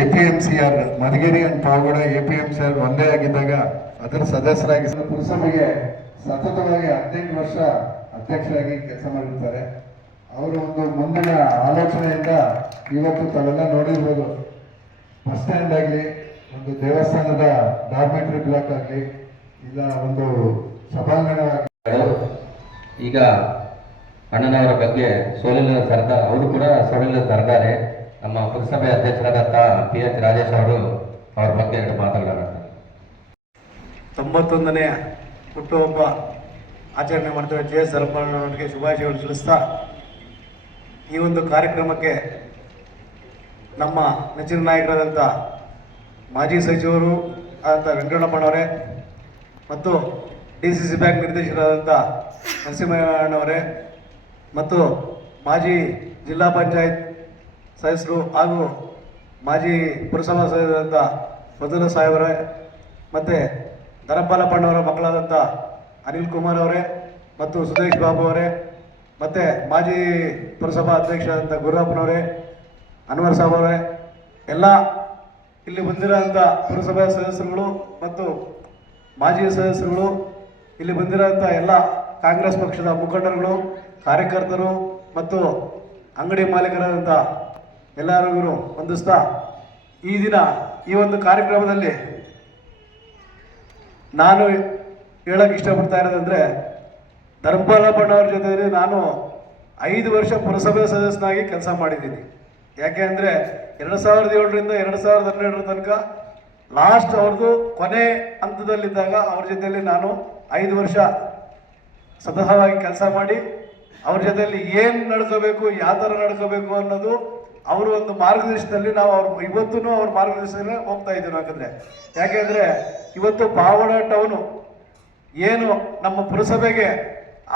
APMCR Madhugiri and Pavagada APMCR ಒಂದೇ ಆಗಿದ್ದಾಗ ಅದರ ಸದಸ್ಯರಾಗಿ ಪುರಸಭೆಗೆ ಸತತವಾಗಿ 18 ವರ್ಷ ಅಧ್ಯಕ್ಷರಾಗಿ ಕೆಲಸ ಮಾಡಿರ್ತಾರೆ. ಅವರು ಒಂದು ಮುಂದಿನ ಆಲೋಚನೆಯಿಂದ ಇವತ್ತು ತಾವೆಲ್ಲ ನೋಡಿರ್ಬೋದು, ಬಸ್ ಸ್ಟ್ಯಾಂಡ್ ಆಗಲಿ, ಒಂದು ದೇವಸ್ಥಾನದ ಡಾರ್ಮೆಟ್ರಿ ಬ್ಲಾಕ್ ಆಗಲಿ, ಇಲ್ಲ ಒಂದು ಸಭಾಂಗಣವಾಗಿ. ಈಗ ಅಣ್ಣನವರ ಬಗ್ಗೆ ಸೋಲಿನ ಸರ್ದಾರ್, ಅವರು ಕೂಡ ಸೋಲಿನ ಸರ್ದಾರೆ. ನಮ್ಮ ಪುರಸಭೆ ಅಧ್ಯಕ್ಷರಾದಂಥ PH ರಾಜೇಶ್ ಅವರು ಅವ್ರ ಬಗ್ಗೆ ಎರಡು ಮಾತನಾಡೋಣ. 91ನೇ ಹುಟ್ಟುಹಬ್ಬ ಆಚರಣೆ ಮಾಡ್ತೇವೆ. JS ಧರ್ಮಣ್ಣನವರಿಗೆ ಶುಭಾಶಯಗಳು ತಿಳಿಸ್ತಾ, ಈ ಒಂದು ಕಾರ್ಯಕ್ರಮಕ್ಕೆ ನಮ್ಮ ನೆಚ್ಚಿನ ನಾಯಕರಾದಂಥ ಮಾಜಿ ಸಚಿವರು ಆದಂಥ ವೆಂಕಟರಮಣ್ಣವರೇ ಮತ್ತು DCC ಬ್ಯಾಂಕ್ ನಿರ್ದೇಶಕರಾದಂಥ ನರಸಿಂಹಣ್ಣವರೇ ಮತ್ತು ಮಾಜಿ ಜಿಲ್ಲಾ ಪಂಚಾಯತ್ ಸದಸ್ಯರು ಹಾಗೂ ಮಾಜಿ ಪುರಸಭಾ ಸದಸ್ಯರಾದಂಥ ಮಧುರ ಸಾಹೇಬರೇ ಮತ್ತು ಧರಂಪಾಲಪ್ಪಣ್ಣವರ ಮಕ್ಕಳಾದಂಥ ಅನಿಲ್ ಕುಮಾರ್ ಅವರೇ ಮತ್ತು ಸುದೇಶ್ ಬಾಬು ಅವರೇ ಮತ್ತು ಮಾಜಿ ಪುರಸಭಾ ಅಧ್ಯಕ್ಷರಾದಂಥ ಗುರುರಪ್ಪನವರೇ, ಅನ್ವರ್ ಸಾಬ್ ಅವರೇ, ಎಲ್ಲ ಇಲ್ಲಿ ಬಂದಿರೋಂಥ ಪುರಸಭಾ ಸದಸ್ಯರುಗಳು ಮತ್ತು ಮಾಜಿ ಸದಸ್ಯರುಗಳು, ಇಲ್ಲಿ ಬಂದಿರೋಂಥ ಎಲ್ಲ ಕಾಂಗ್ರೆಸ್ ಪಕ್ಷದ ಮುಖಂಡರುಗಳು, ಕಾರ್ಯಕರ್ತರು ಮತ್ತು ಅಂಗಡಿ ಮಾಲೀಕರಾದಂಥ ಎಲ್ಲರಿಗೂ ವಂದಿಸ್ತಾ, ಈ ದಿನ ಈ ಒಂದು ಕಾರ್ಯಕ್ರಮದಲ್ಲಿ ನಾನು ಹೇಳಕ್ಕೆ ಇಷ್ಟಪಡ್ತಾ ಇರೋದಂದರೆ, ಧರ್ಮಪಾಲಪ್ಪಣ್ಣವ್ರ ಜೊತೆಯಲ್ಲಿ ನಾನು 5 ವರ್ಷ ಪುರಸಭೆ ಸದಸ್ಯನಾಗಿ ಕೆಲಸ ಮಾಡಿದ್ದೀನಿ. ಯಾಕೆ ಅಂದರೆ 2007ರಿಂದ 2012 ತನಕ ಲಾಸ್ಟ್ ಅವ್ರದ್ದು ಕೊನೆ ಹಂತದಲ್ಲಿದ್ದಾಗ ಅವ್ರ ಜೊತೆಯಲ್ಲಿ ನಾನು 5 ವರ್ಷ ಸತತವಾಗಿ ಕೆಲಸ ಮಾಡಿ ಅವ್ರ ಜೊತೆಯಲ್ಲಿ ಏನು ನಡ್ಕೋಬೇಕು, ಯಾವ ಥರ ನಡ್ಕೋಬೇಕು ಅನ್ನೋದು ಅವರು ಒಂದು ಮಾರ್ಗದರ್ಶನದಲ್ಲಿ ನಾವು ಇವತ್ತೂ ಅವ್ರ ಮಾರ್ಗದರ್ಶನದಲ್ಲಿ ಹೋಗ್ತಾ ಇದ್ದೀವಿ. ಯಾಕೆಂದರೆ ಇವತ್ತು ಪಾವಗಡ ಟೌನು ಏನು ನಮ್ಮ ಪುರಸಭೆಗೆ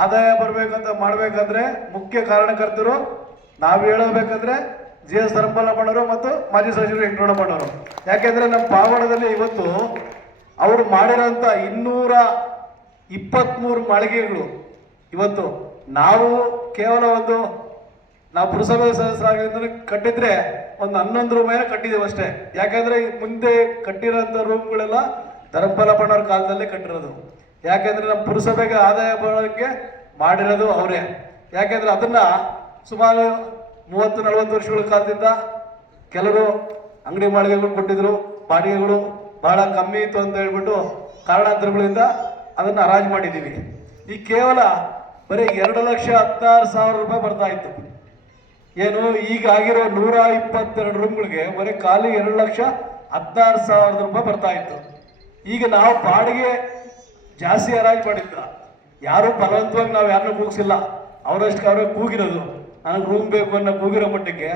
ಆದಾಯ ಬರಬೇಕಂತ ಮಾಡಬೇಕಂದ್ರೆ ಮುಖ್ಯ ಕಾರಣಕರ್ತರು ನಾವು ಹೇಳಬೇಕಂದ್ರೆ JS ಧರ್ಮಪಾಲಪ್ಪಣ್ಣವರು ಮತ್ತು ಮಾಜಿ ಸಚಿವರು ವೆಂಕಟರಮಣ್ಣವರು. ಯಾಕೆಂದರೆ ನಮ್ಮ ಪಾವಗಡದಲ್ಲಿ ಇವತ್ತು ಅವರು ಮಾಡಿರೋಂಥ 223 ಮಾಳಿಗೆಗಳು ಇವತ್ತು ನಾವು ಕೇವಲ ನಾವು ಪುರಸಭೆ ಸದಸ್ಯರಾಗಿದ್ದರೆ ಕಟ್ಟಿದ್ರೆ ಒಂದು 11 ರೂಪಾಯಿನ ಕಟ್ಟಿದ್ದೀವಿ ಅಷ್ಟೇ. ಯಾಕೆಂದರೆ ಮುಂದೆ ಕಟ್ಟಿರೋಂಥ ರೂಮ್ಗಳೆಲ್ಲ ಧರ್ಮಪಾಲಪ್ಪಣ್ಣವ್ರ ಕಾಲದಲ್ಲೇ ಕಟ್ಟಿರೋದು. ಯಾಕೆಂದರೆ ನಮ್ಮ ಪುರಸಭೆಗೆ ಆದಾಯ ಬರೋಕ್ಕೆ ಮಾಡಿರೋದು ಅವರೇ. ಯಾಕೆಂದರೆ ಅದನ್ನು ಸುಮಾರು 30-40 ವರ್ಷಗಳ ಕಾಲದಿಂದ ಕೆಲವರು ಅಂಗಡಿ ಮಾಳಿಗೆಗಳು ಕೊಟ್ಟಿದ್ರು, ಬಾಡಿಗೆಗಳು ಬಹಳ ಕಮ್ಮಿ ಇತ್ತು ಅಂತ ಹೇಳ್ಬಿಟ್ಟು ಕಾರಣಾಂತರಗಳಿಂದ ಅದನ್ನು ಹರಾಜು ಮಾಡಿದ್ದೀವಿ. ಈ ಕೇವಲ ಬರೀ 2,16,000 ರೂಪಾಯಿ ಬರ್ತಾ ಇತ್ತು. ಏನು ಈಗ ಆಗಿರೋ 122 ರೂಮ್ಗಳಿಗೆ ಬರೀ ಖಾಲಿ 2,16,000 ರೂಪಾಯಿ ಬರ್ತಾ ಇತ್ತು. ಈಗ ನಾವು ಬಾಡಿಗೆ ಜಾಸ್ತಿ ಹರಾಜು ಮಾಡಿದ್ದ, ಯಾರೂ ಬಲವಂತವಾಗಿ ನಾವು ಯಾರನ್ನೂ ಕೂಗಿಸಿಲ್ಲ, ಅವರಷ್ಟು ಅವರೇ ಕೂಗಿರೋದು. ನನಗೆ ರೂಮ್ ಬೇಕು ಅನ್ನೋ ಕೂಗಿರೋ ಮಟ್ಟಕ್ಕೆ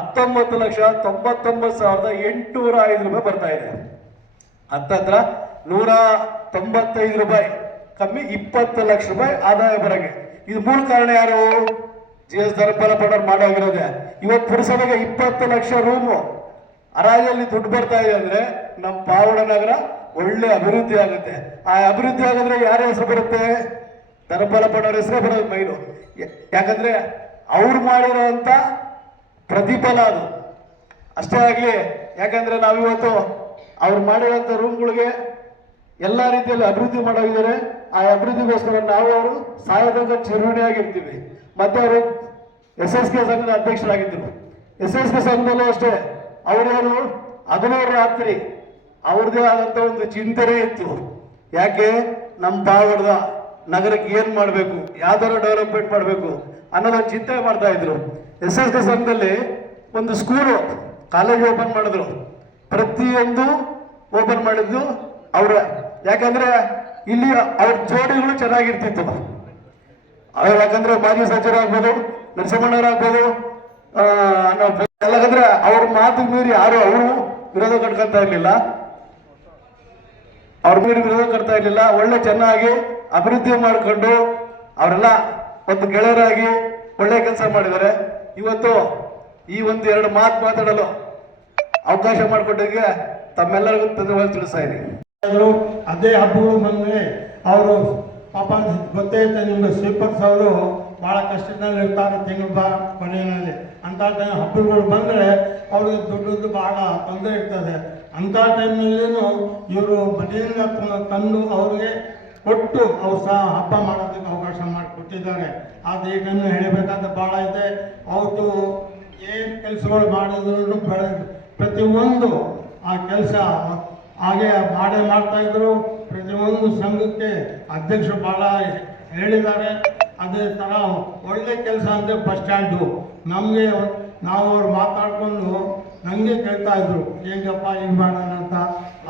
19,99,805 ರೂಪಾಯಿ ಬರ್ತಾ ಇದೆ. ಹತ್ತತ್ರ 195 ರೂಪಾಯಿ ಕಮ್ಮಿ 20 ಲಕ್ಷ ರೂಪಾಯಿ ಆದಾಯ ಬರಗೆ. ಇದು ಮೂಲ ಕಾರಣ ಯಾರು? JS ಧರ್ಮಪಾಲಪ್ಪಣ್ಣವ್ರು ಮಾಡೋಗಿರೋದೆ. ಇವತ್ತು ಪುರಸಭೆಗೆ 20 ಲಕ್ಷ ರೂಮು ಹರಾಜಲ್ಲಿ ದುಡ್ಡು ಬರ್ತಾ ಇದೆ ಅಂದರೆ ನಮ್ಮ ಪಾವಗಡ ನಗರ ಒಳ್ಳೆ ಅಭಿವೃದ್ಧಿ ಆಗುತ್ತೆ. ಆ ಅಭಿವೃದ್ಧಿ ಆಗಿದ್ರೆ ಯಾರ ಹೆಸರು ಬರುತ್ತೆ? ಧರ್ಮಪಾಲಪ್ಪಣ್ಣವ್ರ ಹೆಸರೇ ಬರೋದು ಮೈನು. ಯಾಕಂದ್ರೆ ಅವ್ರು ಮಾಡಿರೋಂಥ ಪ್ರತಿಫಲ ಅದು ಅಷ್ಟೇ ಆಗಲಿ. ಯಾಕಂದ್ರೆ ನಾವಿವತ್ತು ಅವ್ರು ಮಾಡಿರೋಂಥ ರೂಮ್ಗಳಿಗೆ ಎಲ್ಲ ರೀತಿಯಲ್ಲಿ ಅಭಿವೃದ್ಧಿ ಮಾಡೋಗಿದ್ದಾರೆ. ಆ ಅಭಿವೃದ್ಧಿಗೋಸ್ಕರ ನಾವು ಅವರು ಸಹಾಯಕ ಚಿರುಣಿಯಾಗಿರ್ತೀವಿ. ಮತ್ತೆ ಅವರು SSK ಸಂಘದ ಅಧ್ಯಕ್ಷರಾಗಿದ್ದರು. SSK ಸಂಘದಲ್ಲೂ ಅಷ್ಟೇ ಅವರೇನು 16 ರಾತ್ರಿ ಅವ್ರದ್ದೇ ಆದಂಥ ಒಂದು ಚಿಂತನೆ ಇತ್ತು. ಯಾಕೆ ನಮ್ಮ ಪಾವಗಡದ ನಗರಕ್ಕೆ ಏನು ಮಾಡಬೇಕು, ಯಾವ ಥರ ಡೆವಲಪ್ಮೆಂಟ್ ಮಾಡಬೇಕು ಅನ್ನೋದೊಂದು ಚಿಂತನೆ ಮಾಡ್ತಾ ಇದ್ರು. SSK ಸಂಘದಲ್ಲಿ ಒಂದು ಸ್ಕೂಲು, ಕಾಲೇಜ್ ಓಪನ್ ಮಾಡಿದ್ರು. ಪ್ರತಿಯೊಂದು ಓಪನ್ ಮಾಡಿದ್ದು ಅವರೇ. ಯಾಕಂದ್ರೆ ಇಲ್ಲಿ ಅವ್ರ ಜೋಡಿಗಳು ಚೆನ್ನಾಗಿರ್ತಿತ್ತು. ಯಾಕಂದ್ರೆ ಮಾಜಿ ಸಚಿವರಾಗ್ಬೋದು, ನರಸಿಂಹಣ್ಣವರಾಗ್ಬೋದು, ಯಾಕಂದ್ರೆ ಅವ್ರ ಮಾತು ಮೀರಿ ಯಾರು ಅವರು ವಿರೋಧ ಕಟ್ಕೊಳ್ತಾ ಇರ್ಲಿಲ್ಲ. ಅವ್ರ ಮೀರಿ ವಿರೋಧ ಕಟ್ತಾ ಇರ್ಲಿಲ್ಲ. ಒಳ್ಳೆ ಚೆನ್ನಾಗಿ ಅಭಿವೃದ್ಧಿ ಮಾಡಿಕೊಂಡು ಅವರೆಲ್ಲ ಒಂದು ಗೆಳೆಯರಾಗಿ ಒಳ್ಳೆ ಕೆಲಸ ಮಾಡಿದ್ದಾರೆ. ಇವತ್ತು ಈ ಒಂದು 2 ಮಾತು ಮಾತಾಡಲು ಅವಕಾಶ ಮಾಡಿಕೊಟ್ಟಿಗೆ ತಮ್ಮೆಲ್ಲರಿಗೂ ಧನ್ಯವಾದ ತಿಳಿಸ್ತಾ ಇದ್ದೀನಿ. ಅದೇ ಹಬ್ಬಗಳು ಬಂದರೆ ಅವರು ಪಾಪ ಗೊತ್ತೇ ಇರುತ್ತೆ ನಿಮಗೆ. ಸ್ವೀಪರ್ಸ್ ಅವರು ಭಾಳ ಕಷ್ಟದಲ್ಲಿ ಇರ್ತಾರೆ ತಿಂಗಳ ಕೊನೆಯಲ್ಲಿ. ಅಂಥ ಟೈಮ್ ಹಬ್ಬಗಳು ಬಂದರೆ ಅವ್ರಿಗೆ ದುಡ್ಡದ್ದು ಭಾಳ ತೊಂದರೆ ಇರ್ತದೆ. ಅಂಥ ಟೈಮ್ನಲ್ಲಿನೂ ಇವರು ಮನೆಯಿಂದ ತಂದು ಅವ್ರಿಗೆ ಕೊಟ್ಟು ಅವ್ರು ಸಹ ಹಬ್ಬ ಮಾಡೋದಕ್ಕೆ ಅವಕಾಶ ಮಾಡಿಕೊಟ್ಟಿದ್ದಾರೆ. ಆದರೆ ಈಗನ್ನು ಹೇಳಬೇಕಾದ ಭಾಳ ಇದೆ. ಅವ್ರದ್ದು ಏನು ಕೆಲಸಗಳು ಮಾಡಿದ್ರು ಪ್ರತಿಯೊಂದು ಆ ಕೆಲಸ ಹಾಗೆ ಮಾಡೇ ಮಾಡ್ತಾಯಿದ್ರು. ಪ್ರತಿಯೊಂದು ಸಂಘಕ್ಕೆ ಅಧ್ಯಕ್ಷರು ಭಾಳ ಹೇಳಿದ್ದಾರೆ. ಅದೇ ಥರ ಒಳ್ಳೆ ಕೆಲಸ ಅಂದರೆ ಬಸ್ ಸ್ಟ್ಯಾಂಡು ನಮಗೆ ನಾವು ಅವ್ರು ಮಾತಾಡಿಕೊಂಡು ನನಗೆ ಕೇಳ್ತಾ ಇದ್ರು ಹೇಗಪ್ಪ ಹಿಂಗೆ ಮಾಡೋಣ ಅಂತ.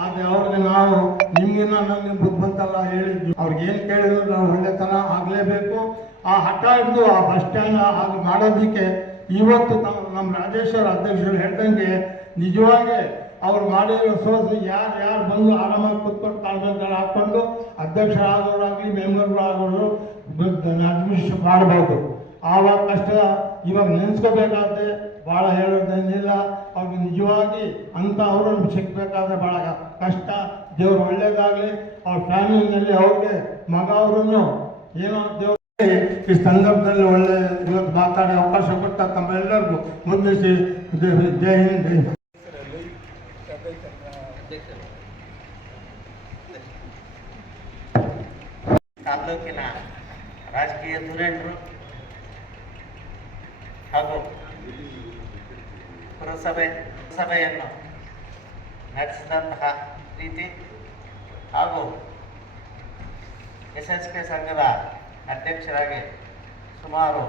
ಆದರೆ ಅವ್ರಿಗೆ ನಾವು ನಿಮಗಿನ್ನ ನಮಗೆ ಬುದ್ಧಿ ಬಂತಲ್ಲ ಹೇಳಿದ್ವಿ. ಅವ್ರಿಗೆ ಏನು ಕೇಳಿದ್ರು ನಾವು ಒಳ್ಳೆತನ ಆಗಲೇಬೇಕು. ಆ ಹಠ ಹಿಡಿದು ಆ ಬಸ್ ಸ್ಟ್ಯಾಂಡ್ ಹಾಗೆ ಮಾಡೋದಕ್ಕೆ ಇವತ್ತು ನಮ್ಮ ರಾಜೇಶ್ವರ ಅಧ್ಯಕ್ಷರು ಹೇಳ್ದಂಗೆ ನಿಜವಾಗಿ ಅವ್ರು ಮಾಡಿರೋ ಸೋಸು ಯಾರು ಬಂದು ಆರಾಮಾಗಿ ಕೂತ್ಕೊಂಡು ಕಾಲ್ಮೇಲೆ ಹಾಕ್ಕೊಂಡು ಅಧ್ಯಕ್ಷರಾಗೋರಾಗಲಿ ಮೆಂಬರ್ಗಳಾಗೋರು ಅಡ್ಮಿನಿಸ್ಟ್ರೇಷನ್ ಮಾಡ್ಬೋದು. ಆವಾಗ ಕಷ್ಟ ಇವಾಗ ನೆನೆಸ್ಕೋಬೇಕಾದ್ರೆ ಭಾಳ ಹೇಳೋದೇನಿಲ್ಲ. ಅವ್ರಿಗೆ ನಿಜವಾಗಿ ಅಂಥ ಅವರನ್ನು ಸಿಗಬೇಕಾದ್ರೆ ಭಾಳ ಕಷ್ಟ. ದೇವರು ಒಳ್ಳೇದಾಗಲಿ. ಅವ್ರ ಫ್ಯಾಮಿಲಿನಲ್ಲಿ ಅವ್ರಿಗೆ ಮಗ ಅವರನ್ನು ಏನೋ ದೇವ್ರು ಈ ಸಂದರ್ಭದಲ್ಲಿ ಒಳ್ಳೆ ಇವತ್ತು ಮಾತಾಡೋ ಅವಕಾಶ ಕೊಟ್ಟ ತಮ್ಮೆಲ್ಲರಿಗೂ ಮುಂದಿಸಿ ಜೈ ಹಿಂದ್. ತಾಲೂಕಿನ ರಾಜಕೀಯ ಧುರೀಣರು ಹಾಗೂ ಪುರಸಭೆಯನ್ನು ನಡೆಸಿದಂತಹ ರೀತಿ ಹಾಗೂ SSK ಸಂಘದ ಅಧ್ಯಕ್ಷರಾಗಿ ಸುಮಾರು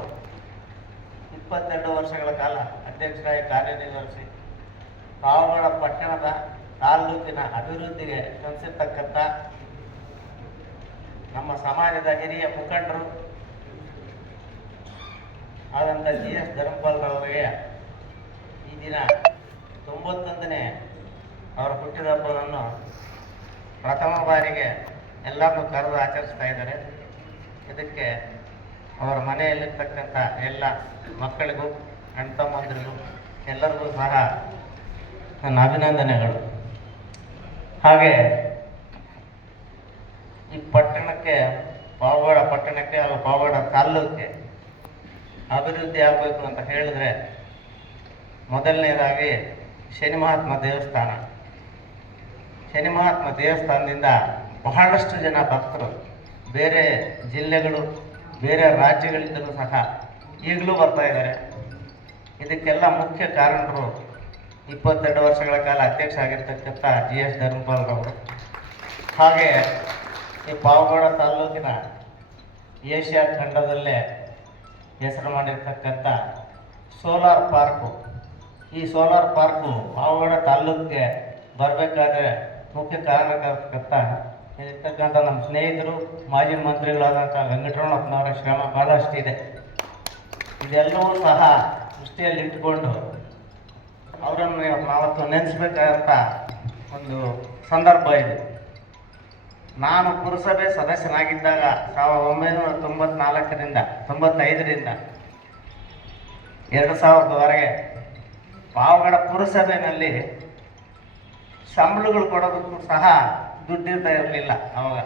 22 ವರ್ಷಗಳ ಕಾಲ ಅಧ್ಯಕ್ಷರಾಗಿ ಕಾರ್ಯನಿರ್ವಹಿಸಿ ಪಾವಗಡ ಪಟ್ಟಣದ ತಾಲೂಕಿನ ಅಭಿವೃದ್ಧಿಗೆ ಶ್ರಮಿಸಿರ್ತಕ್ಕಂಥ ನಮ್ಮ ಸಮಾಜದ ಹಿರಿಯ ಮುಖಂಡರು ಆದಂಥ GS ಧರ್ಮಪಾಲ್ರವರಿಗೆ ಈ ದಿನ 91ನೇ ಅವರ ಹುಟ್ಟಿದಹಬ್ಬವನ್ನು ಪ್ರಥಮ ಬಾರಿಗೆ ಎಲ್ಲರನ್ನೂ ಕರೆದು ಆಚರಿಸ್ತಾ ಇದ್ದಾರೆ. ಇದಕ್ಕೆ ಅವರ ಮನೆಯಲ್ಲಿರ್ತಕ್ಕಂಥ ಎಲ್ಲ ಮಕ್ಕಳಿಗೂ ಅಣ್ಣ ತಮ್ಮಂದಿರಿಗೂ ಎಲ್ಲರಿಗೂ ಸಹ ನನ್ನ ಅಭಿನಂದನೆಗಳು. ಹಾಗೆ ಈ ಪಟ್ಟಣಕ್ಕೆ ಪಾವಗಡ ಪಟ್ಟಣಕ್ಕೆ ಹಾಗೂ ಪಾವಗಡ ತಾಲ್ಲೂಕಿಗೆ ಅಭಿವೃದ್ಧಿ ಆಗಬೇಕು ಅಂತ ಹೇಳಿದ್ರೆ ಮೊದಲನೇದಾಗಿ ಶನಿ ಮಹಾತ್ಮ ದೇವಸ್ಥಾನ. ಶನಿ ಮಹಾತ್ಮ ದೇವಸ್ಥಾನದಿಂದ ಬಹಳಷ್ಟು ಜನ ಭಕ್ತರು ಬೇರೆ ಜಿಲ್ಲೆಗಳು ಬೇರೆ ರಾಜ್ಯಗಳಿಂದಲೂ ಸಹ ಈಗಲೂ ಬರ್ತಾ ಇದ್ದಾರೆ. ಇದಕ್ಕೆಲ್ಲ ಮುಖ್ಯ ಕಾರಣರು 22 ವರ್ಷಗಳ ಕಾಲ ಅಧ್ಯಕ್ಷ ಆಗಿರ್ತಕ್ಕಂಥ GS ಧರ್ಮಪಾಲ್ರವರು. ಹಾಗೆ ಈ ಪಾವಗಡ ತಾಲ್ಲೂಕಿನ ಏಷ್ಯಾ ಖಂಡದಲ್ಲೇ ಹೆಸರು ಮಾಡಿರ್ತಕ್ಕಂಥ ಸೋಲಾರ್ ಪಾರ್ಕು. ಈ ಸೋಲಾರ್ ಪಾರ್ಕು ಪಾವಗಡ ತಾಲ್ಲೂಕಿಗೆ ಬರಬೇಕಾದ್ರೆ ಮುಖ್ಯ ಕಾರಣಕರ್ತ ಇರ್ತಕ್ಕಂಥ ನಮ್ಮ ಸ್ನೇಹಿತರು ಮಾಜಿ ಮಂತ್ರಿಗಳಾದಂಥ ವೆಂಕಟರಮಣಪ್ಪನವರ ಶ್ರಮ ಭಾಳಷ್ಟಿದೆ. ಇದೆಲ್ಲವೂ ಸಹ ದೃಷ್ಟಿಯಲ್ಲಿ ಇಟ್ಟುಕೊಂಡು ಅವರನ್ನು ನಾವತ್ತು ನೆನೆಸ್ಬೇಕಾದಂಥ ಒಂದು ಸಂದರ್ಭ ಇದು. ನಾನು ಪುರಸಭೆ ಸದಸ್ಯನಾಗಿದ್ದಾಗ 1994ರಿಂದ 95ರಿಂದ 2000ವರೆಗೆ ಪಾವಗಡ ಪುರಸಭೆಯಲ್ಲಿ ಸಂಬಳಗಳು ಕೊಡೋದಕ್ಕೂ ಸಹ ದುಡ್ಡಿರ್ತಾ ಇರಲಿಲ್ಲ ಆವಾಗ.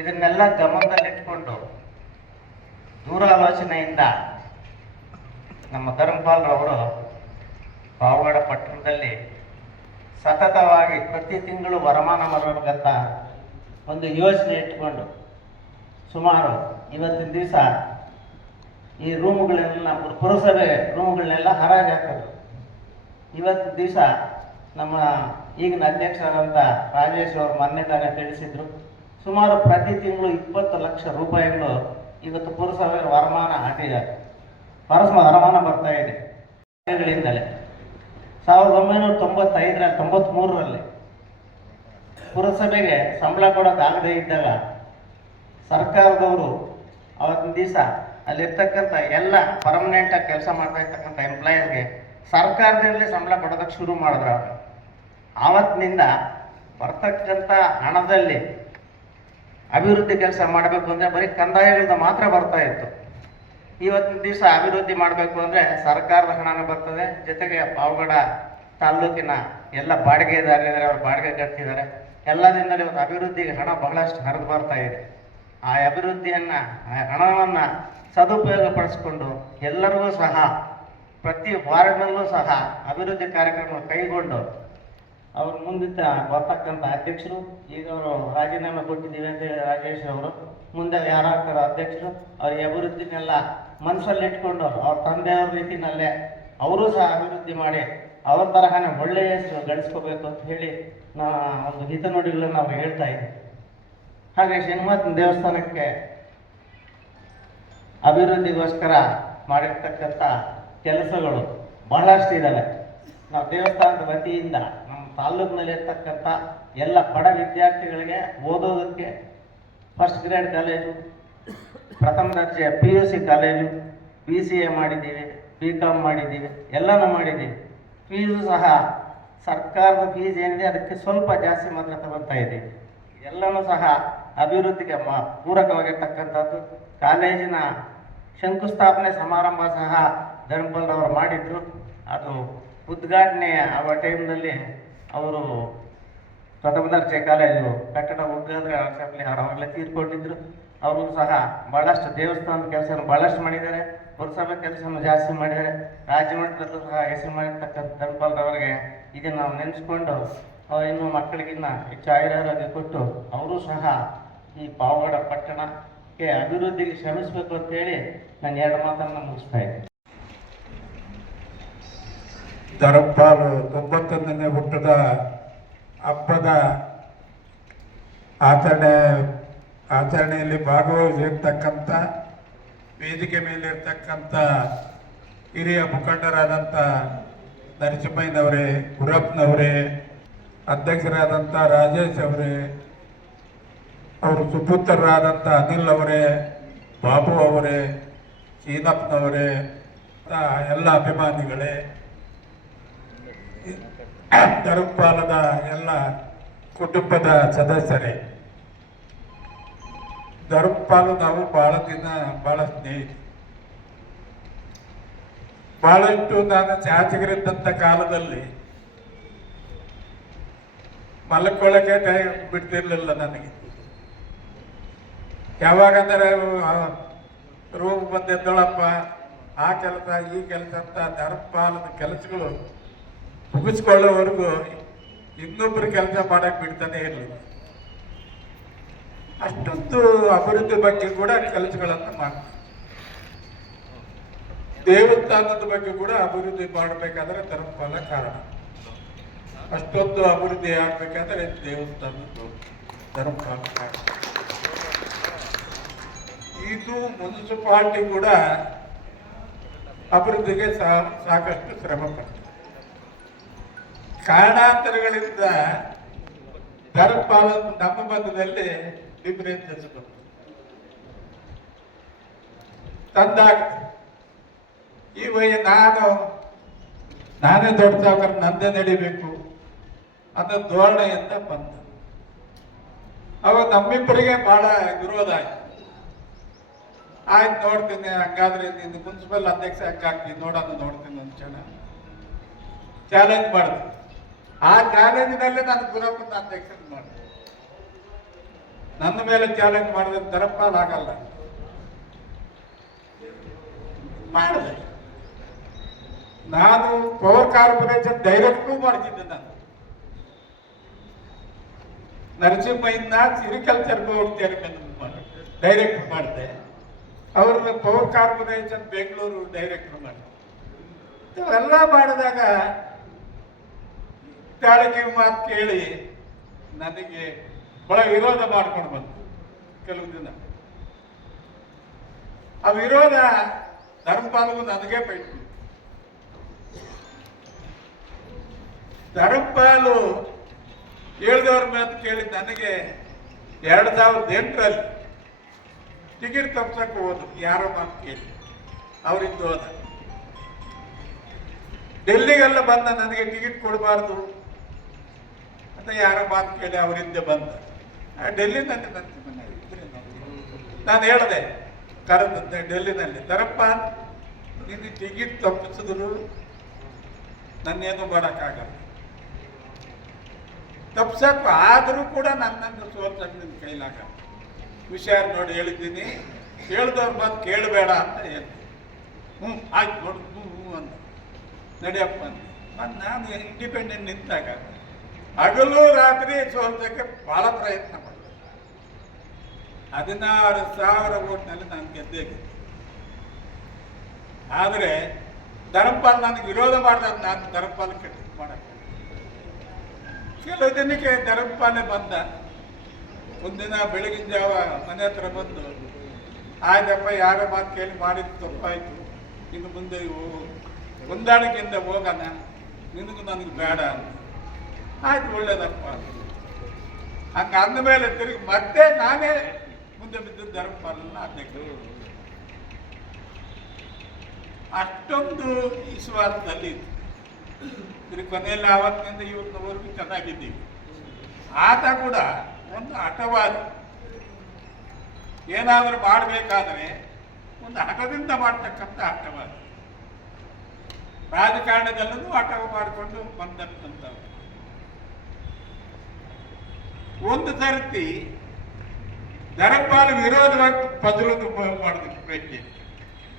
ಇದನ್ನೆಲ್ಲ ಗಮನದಲ್ಲಿಟ್ಕೊಂಡು ದೂರಾಲೋಚನೆಯಿಂದ ನಮ್ಮ ಧರ್ಮಪಾಲ್ರವರು ಪಾವಗಡ ಪಟ್ಟಣದಲ್ಲಿ ಸತತವಾಗಿ ಪ್ರತಿ ತಿಂಗಳು ವರಮಾನ ಬರೋಕ್ಕಂತ ಒಂದು ಯೋಜನೆ ಇಟ್ಕೊಂಡು ಸುಮಾರು ಇವತ್ತಿನ ದಿವಸ ಈ ರೂಮುಗಳನ್ನೆಲ್ಲ ಪುರಸಭೆ ರೂಮುಗಳನ್ನೆಲ್ಲ ಹರಾಜು ಹಾಕೋದು. ಇವತ್ತಿನ ದಿವಸ ನಮ್ಮ ಈಗಿನ ಅಧ್ಯಕ್ಷರಾದಂಥ ರಾಜೇಶ್ ಅವರು ಮೊನ್ನೆ ತಾನೇ ತಿಳಿಸಿದ್ರು, ಸುಮಾರು ಪ್ರತಿ ತಿಂಗಳು 20 ಲಕ್ಷ ರೂಪಾಯಿಗಳು ಇವತ್ತು ಪುರಸಭೆ ವರಮಾನ ವರಮಾನ ಬರ್ತಾ ಇದೆ ಗಳಿಂದಲೇ. 1993ರಲ್ಲಿ ಪುರಸಭೆಗೆ ಸಂಬಳ ಕೊಡೋಕ್ಕಾಗದೇ ಇದ್ದಾಗ ಸರ್ಕಾರದವರು ಅವತ್ತಿನ ದಿವಸ ಅಲ್ಲಿರ್ತಕ್ಕಂಥ ಎಲ್ಲ ಪರ್ಮನೆಂಟಾಗಿ ಕೆಲಸ ಮಾಡ್ತಾ ಇರ್ತಕ್ಕಂಥ ಎಂಪ್ಲಾಯೀಸ್ಗೆ ಸರ್ಕಾರದಲ್ಲಿ ಸಂಬಳ ಕೊಡೋದಕ್ಕೆ ಶುರು ಮಾಡಿದ್ರು. ಆವತ್ತಿನಿಂದ ಬರ್ತಕ್ಕಂಥ ಹಣದಲ್ಲಿ ಅಭಿವೃದ್ಧಿ ಕೆಲಸ ಮಾಡಬೇಕು ಅಂದರೆ ಬರೀ ಕಂದಾಯಗಳಿಂದ ಮಾತ್ರ ಬರ್ತಾ ಇತ್ತು. ಇವತ್ತಿನ ದಿವಸ ಅಭಿವೃದ್ಧಿ ಮಾಡಬೇಕು ಅಂದರೆ ಸರ್ಕಾರದ ಹಣನೂ ಬರ್ತದೆ, ಜೊತೆಗೆ ಪಾವಗಡ ತಾಲ್ಲೂಕಿನ ಎಲ್ಲ ಬಾಡಿಗೆದಾರರಿದ್ದಾರೆ, ಅವರು ಬಾಡಿಗೆ ಕಟ್ತಿದ್ದಾರೆ. ಎಲ್ಲದಿಂದಲೂ ಇವತ್ತು ಅಭಿವೃದ್ಧಿಗೆ ಹಣ ಬಹಳಷ್ಟು ಹರಿದು ಬರ್ತಾ ಇದೆ. ಆ ಅಭಿವೃದ್ಧಿಯನ್ನು ಹಣವನ್ನು ಸದುಪಯೋಗ ಪಡಿಸ್ಕೊಂಡು ಎಲ್ಲರಿಗೂ ಸಹ ಪ್ರತಿ ವಾರ್ಡ್ನಲ್ಲೂ ಸಹ ಅಭಿವೃದ್ಧಿ ಕಾರ್ಯಕ್ರಮ ಕೈಗೊಂಡು ಅವ್ರ ಮುಂದಿದ್ದ ಬರ್ತಕ್ಕಂಥ ಅಧ್ಯಕ್ಷರು, ಈಗ ಅವರು ರಾಜೀನಾಮೆ ಕೊಟ್ಟಿದ್ದೀವಿ ಅಂತ ಹೇಳಿ ರಾಜೇಶ್ ಅವರು, ಮುಂದೆ ಯಾರಾಗ್ತಾರೋ ಅಧ್ಯಕ್ಷರು, ಅವ್ರ ಅಭಿವೃದ್ಧಿನೆಲ್ಲ ಮನಸ್ಸಲ್ಲಿಟ್ಕೊಂಡು ಅವ್ರ ತಂದೆಯವ್ರ ರೀತಿನಲ್ಲೇ ಅವರು ಸಹ ಅಭಿವೃದ್ಧಿ ಮಾಡಿ ಅವ್ರ ತರಹನೇ ಒಳ್ಳೆಯ ಹೆಸರು ಗಳಿಸ್ಕೋಬೇಕು ಅಂತ ಹೇಳಿ ಒಂದು ಹಿತನುಡಿಗಳನ್ನು ನಾವು ಹೇಳ್ತಾ ಇದ್ದೀವಿ. ಹಾಗೆ ಶನಿಮಹಾತ್ಮ ದೇವಸ್ಥಾನಕ್ಕೆ ಅಭಿವೃದ್ಧಿಗೋಸ್ಕರ ಮಾಡಿರ್ತಕ್ಕಂಥ ಕೆಲಸಗಳು ಬಹಳಷ್ಟು ಇದ್ದಾವೆ. ನಾವು ದೇವಸ್ಥಾನದ ವತಿಯಿಂದ ನಮ್ಮ ತಾಲ್ಲೂಕಿನಲ್ಲಿರ್ತಕ್ಕಂಥ ಎಲ್ಲ ಬಡ ವಿದ್ಯಾರ್ಥಿಗಳಿಗೆ ಓದೋದಕ್ಕೆ ಫಸ್ಟ್ ಗ್ರೇಡ್ ಕಾಲೇಜು, ಪ್ರಥಮ ದರ್ಜೆಯ PUC ಕಾಲೇಜು, BCA ಮಾಡಿದ್ದೀವಿ, BCom ಮಾಡಿದ್ದೀವಿ, ಎಲ್ಲನೂ ಮಾಡಿದ್ದೀವಿ. ಫೀಸು ಸಹ ಸರ್ಕಾರದ ಫೀಸ್ ಏನಿದೆ ಅದಕ್ಕೆ ಸ್ವಲ್ಪ ಜಾಸ್ತಿ ಮಾತ್ರ ತಗೊಳ್ತಾ ಇದ್ದೀವಿ. ಎಲ್ಲನೂ ಸಹ ಅಭಿವೃದ್ಧಿಗೆ ಪೂರಕವಾಗಿರ್ತಕ್ಕಂಥದ್ದು. ಕಾಲೇಜಿನ ಶಂಕುಸ್ಥಾಪನೆ ಸಮಾರಂಭ ಸಹ ಧರ್ಮಪಾಲ್ರವರು ಮಾಡಿದ್ರು. ಅದು ಉದ್ಘಾಟನೆ ಆಗುವ ಟೈಮ್ನಲ್ಲಿ ಅವರು ಪ್ರಥಮ ದರ್ಜೆ ಕಾಲೇಜು ಕಟ್ಟಡ ಉದ್ಘಾಟನೆ ಅಸೆಂಬ್ಲಿ ಅವರಾಗಲೇ ತೀರ್ಕೊಂಡಿದ್ರು. ಅವರು ಸಹ ಭಾಳಷ್ಟು ದೇವಸ್ಥಾನದ ಕೆಲಸವನ್ನು ಭಾಳಷ್ಟು ಮಾಡಿದ್ದಾರೆ, ಪುರಸಭೆ ಕೆಲಸವನ್ನು ಜಾಸ್ತಿ ಮಾಡಿದ್ದಾರೆ. ರಾಜ್ಯ ಮಟ್ಟದಲ್ಲೂ ಸಹ ಹೆಸರು ಮಾಡಿರ್ತಕ್ಕಂಥ ಧರ್ಮಪಾಲ್ರವರಿಗೆ ಇದನ್ನು ನಾವು ನೆನೆಸ್ಕೊಂಡು ಇನ್ನೂ ಮಕ್ಕಳಿಗಿನ್ನ ಹೆಚ್ಚು ಆಯುರಾರೋಗ್ಯ ಕೊಟ್ಟು ಅವರು ಸಹ ಈ ಪಾವಗಡ ಪಟ್ಟಣಕ್ಕೆ ಅಭಿವೃದ್ಧಿಗೆ ಶ್ರಮಿಸಬೇಕು ಅಂತೇಳಿ ನಾನು 2 ಮಾತನ್ನು ಮುಗಿಸ್ತಾ ಇದ್ದೀನಿ. ಧರ್ಮಪಾಲ್ 90ನೇ ಹುಟ್ಟದ ಹಬ್ಬದ ಆಚರಣೆಯಲ್ಲಿ ಭಾಗವಹಿಸಿರ್ತಕ್ಕಂಥ ವೇದಿಕೆ ಮೇಲಿರ್ತಕ್ಕಂಥ ಹಿರಿಯ ಮುಖಂಡರಾದಂಥ ನರಸಿಂಹಯ್ಯನವರೇ, ಗುರಪ್ಪನವರೇ, ಅಧ್ಯಕ್ಷರಾದಂಥ ರಾಜೇಶ್ ಅವರೇ, ಅವರು ಸುಪುತ್ರರಾದಂಥ ಅನಿಲ್ ಅವರೇ, ಬಾಬು ಅವರೇ, ಚೀನಪ್ಪನವರೇ, ಎಲ್ಲ ಅಭಿಮಾನಿಗಳೇ, ಧರ್ಮಪಾಲದ ಎಲ್ಲ ಕುಟುಂಬದ ಸದಸ್ಯರೇ, ಧರ್ಮಪಾಲು ನಾವು ಬಹಳ ದಿನ ಬಹಳ ಸ್ನೇಹಿತರು. ಬಹಳಷ್ಟು ನಾನು ಶಾಸಕರಿದ್ದಂಥ ಕಾಲದಲ್ಲಿ ಮಲ್ಕೊಳ್ಳೋಕೆ ಟೈಮ್ ಬಿಡ್ತಿರ್ಲಿಲ್ಲ ನನಗೆ. ಯಾವಾಗಂದರೆ ರೂಮ್ ಬಂದೆದ್ದೊಳಪ್ಪ, ಆ ಕೆಲಸ ಈ ಕೆಲಸ ಅಂತ ಧರ್ಮಪಾಲದ ಕೆಲಸಗಳು ಮುಗಿಸ್ಕೊಳ್ಳೋವರೆಗೂ ಇನ್ನೊಬ್ಬರು ಕೆಲಸ ಮಾಡಕ್ಕೆ ಬಿಡ್ತಾನೆ ಇರಲಿಲ್ಲ. ಅಷ್ಟೊಂದು ಅಭಿವೃದ್ಧಿ ಬಗ್ಗೆ ಕೂಡ ಕೆಲಸಗಳನ್ನು ಮಾಡ್ತಾರೆ. ದೇವಸ್ಥಾನದ ಬಗ್ಗೆ ಕೂಡ ಅಭಿವೃದ್ಧಿ ಮಾಡಬೇಕಾದ್ರೆ ಧರ್ಮಪಾಲ ಕಾರಣ. ಅಷ್ಟೊಂದು ಅಭಿವೃದ್ಧಿ ಆಗಬೇಕಾದ್ರೆ ದೇವಸ್ಥಾನದ್ದು ಧರ್ಮಪಾಲ ಕಾರಣ. ಇದು ಮುನ್ಸಿಪಾಲಿಟಿ ಕೂಡ ಅಭಿವೃದ್ಧಿಗೆ ಸಾಕಷ್ಟು ಶ್ರಮ ಪಡ್ತದೆ. ಕಾರಣಾಂತರಗಳಿಂದ ಧರ್ಮಪಾಲ ನಮ್ಮ ಮಧ್ಯದಲ್ಲಿ ಡಿಫರೆನ್ಸಸ್ ತಂದಾಗ ಈ ನಾನೇ ದೊಡ್ಡ ಸಾವುಕಾರ, ನಂದೇ ನಡಿಬೇಕು ಅನ್ನೋ ಧೋರಣೆಯಿಂದ ಬಂದ. ಅವಾಗ ನಮ್ಮಿಬ್ಬರಿಗೆ ಬಹಳ ವಿರೋಧ ಆಯ್ತು ನೋಡ್ತೀನಿ, ಹಂಗಾದ್ರೆ ನೀನು ಮುನ್ಸಿಪಲ್ ಅಧ್ಯಕ್ಷ ಹಾಕಿ ನೋಡ್ತೀನಿ ಅಂತ ಚಾಲೆಂಜ್ ಮಾಡಿದೆ. ಆ ಚಾಲೆಂಜಿನಲ್ಲೇ ನಾನು ಗುರಪ್ಪನ ಅಧ್ಯಕ್ಷ ಮಾಡಿದೆ. ನನ್ನ ಮೇಲೆ ಚಾಲೆಂಜ್ ಮಾಡಿದ್ರೆ ಧರ್ಮಪಾಲ್ ಆಗಲ್ಲ ಮಾಡಿದೆ. ನಾನು ಪವರ್ ಕಾರ್ಪೊರೇಷನ್ ಡೈರೆಕ್ಟ್ರು ಮಾಡ್ತಿದ್ದೆ. ನಾನು ನರಸಿಂಹಯ್ಯನ ಸಿರಿಕಲ್ಚರ್ ಡೈರೆಕ್ಟರ್ ಮಾಡಿದೆ. ಅವ್ರನ್ನ ಪವರ್ ಕಾರ್ಪೊರೇಷನ್ ಬೆಂಗಳೂರು ಡೈರೆಕ್ಟರ್ ಮಾಡಿದೆ. ಇವೆಲ್ಲ ಮಾಡಿದಾಗ ತಾಳಿಕೆ ಮಾತು ಕೇಳಿ ನನಗೆ ಬಹಳ ವಿರೋಧ ಮಾಡ್ಕೊಂಡು ಬಂತು ಕೆಲವು ದಿನ. ಆ ವಿರೋಧ ಧರ್ಮಪಾಲಗೂ ನನಗೆ ಬೈತು. ಧರ್ಮಪಾಲು ಹೇಳಿದವ್ರ ಮಾತು ಕೇಳಿ ನನಗೆ 2008ರಲ್ಲಿ ಟಿಕೆಟ್ ತಪ್ಸಕ್ಕೆ ಹೋದ್ರು. ಯಾರೋ ಮಾತು ಕೇಳಿ ಅವರಿಂದ ಹೋದ. ಡೆಲ್ಲಿಗೆಲ್ಲ ಬಂದ, ನನಗೆ ಟಿಕೆಟ್ ಕೊಡಬಾರ್ದು ಅಂತ ಯಾರೋ ಮಾತು ಕೇಳಿ ಅವರಿಂದ ಬಂದ. ಡೆಲ್ಲಿನಲ್ಲಿ ನಾನು ಹೇಳಿದೆ, ಕರೆದಂತೆ ಡೆಲ್ಲಿನಲ್ಲಿ, ಧರ್ಮಪಾಲ್ ನಿನ್ನ ಟಿಕೆಟ್ ತಪ್ಪಿಸಿದ್ರು ನನ್ನೇನು ಮಾಡೋಕ್ಕಾಗಲ್ಲ, ತಪ್ಸಕ್ಕೆ ಆದರೂ ಕೂಡ ನನ್ನನ್ನು ಸೋಲ್ಸಕ್ಕೆ ನಿನ್ನ ಕೈಲಾಗಲ್ಲ, ವಿಷಯ ನೋಡಿ ಹೇಳಿದ್ದೀನಿ, ಹೇಳ್ದವ್ರ ಮಾತು ಕೇಳಬೇಡ ಅಂತ ಹೇಳ್ತೀನಿ. ಆಯ್ತು ನೋಡು ಅಂತ ನಡೆಯಪ್ಪ ಅಂತ. ನಾನು ಇಂಡಿಪೆಂಡೆಂಟ್ ನಿಂತಾಗ ಹಗಲು ರಾತ್ರಿ ಸೋಲ್ಸಕ್ಕೆ ಬಹಳ ಪ್ರಯತ್ನ ಮಾಡಿದೆ. 16,000 ಓಟ್ನಲ್ಲಿ ನಾನು ಗೆದ್ದೆ. ಆದರೆ ಧರ್ಮಪಾಲ್ ನನಗೆ ವಿರೋಧ ಮಾಡಿದಾಗ ನಾನು ಧರ್ಮಪಾಲ್ ಕೆಟ್ಟ ಮಾಡಕ್ಕೆ ಕೆಲವು ದಿನಕ್ಕೆ ಧರ್ಮಪಾಲೇ ಬಂದ. ಒಂದಿನ ಬೆಳಗಿನ ಜಾವ ಮನೆ ಹತ್ರ ಬಂದು, ಆಯ್ತಪ್ಪ ಯಾರ ಮಾತು ಕೇಳಿ ಮಾಡಿದ್ದು ತಪ್ಪಾಯಿತು, ಇನ್ನು ಮುಂದೆ ಹೊಂದಾಣಿಕೆಯಿಂದ ಹೋಗೋಣ, ನಿನಗೂ ನನಗೆ ಬೇಡ ಅಂತ. ಆಯ್ತು ಒಳ್ಳೇದಪ್ಪ. ಹಂಗ ಅಂದಮೇಲೆ ತಿರುಗಿ ಮತ್ತೆ ನಾನೇ ಮುಂದೆ ಬಿದ್ದು ಧರ್ಮಪಾಲನ ಅಧ್ಯಕ್ಷರು. ಅಷ್ಟೊಂದು ವಿಶ್ವಾಸದಲ್ಲಿ ತಿರುಗಿ ಕೊನೆಯಲ್ಲಿ ಆವತ್ತಿನಿಂದ ಇವತ್ತಿನವರೆಗೂ ಚೆನ್ನಾಗಿದ್ದೀವಿ. ಆತ ಕೂಡ ಒಂದು ಹಠವಾದಿ. ಏನಾದರೂ ಮಾಡಬೇಕಾದ್ರೆ ಒಂದು ಹಠದಿಂದ ಮಾಡ್ತಕ್ಕಂಥ ಹಠವಾದಿ. ರಾಜಕಾರಣದಲ್ಲೂ ಹಠ ಮಾಡಿಕೊಂಡು ಬಂದಂಥವ್ರು. ಒಂದು ಸರ್ತಿ ಧರ್ಮಪಾಲ್ ವಿರೋಧವಾಗಿ ಪದರದ್ದು ಮಾಡೋದಕ್ಕೆ ಪ್ರಯತ್ನ,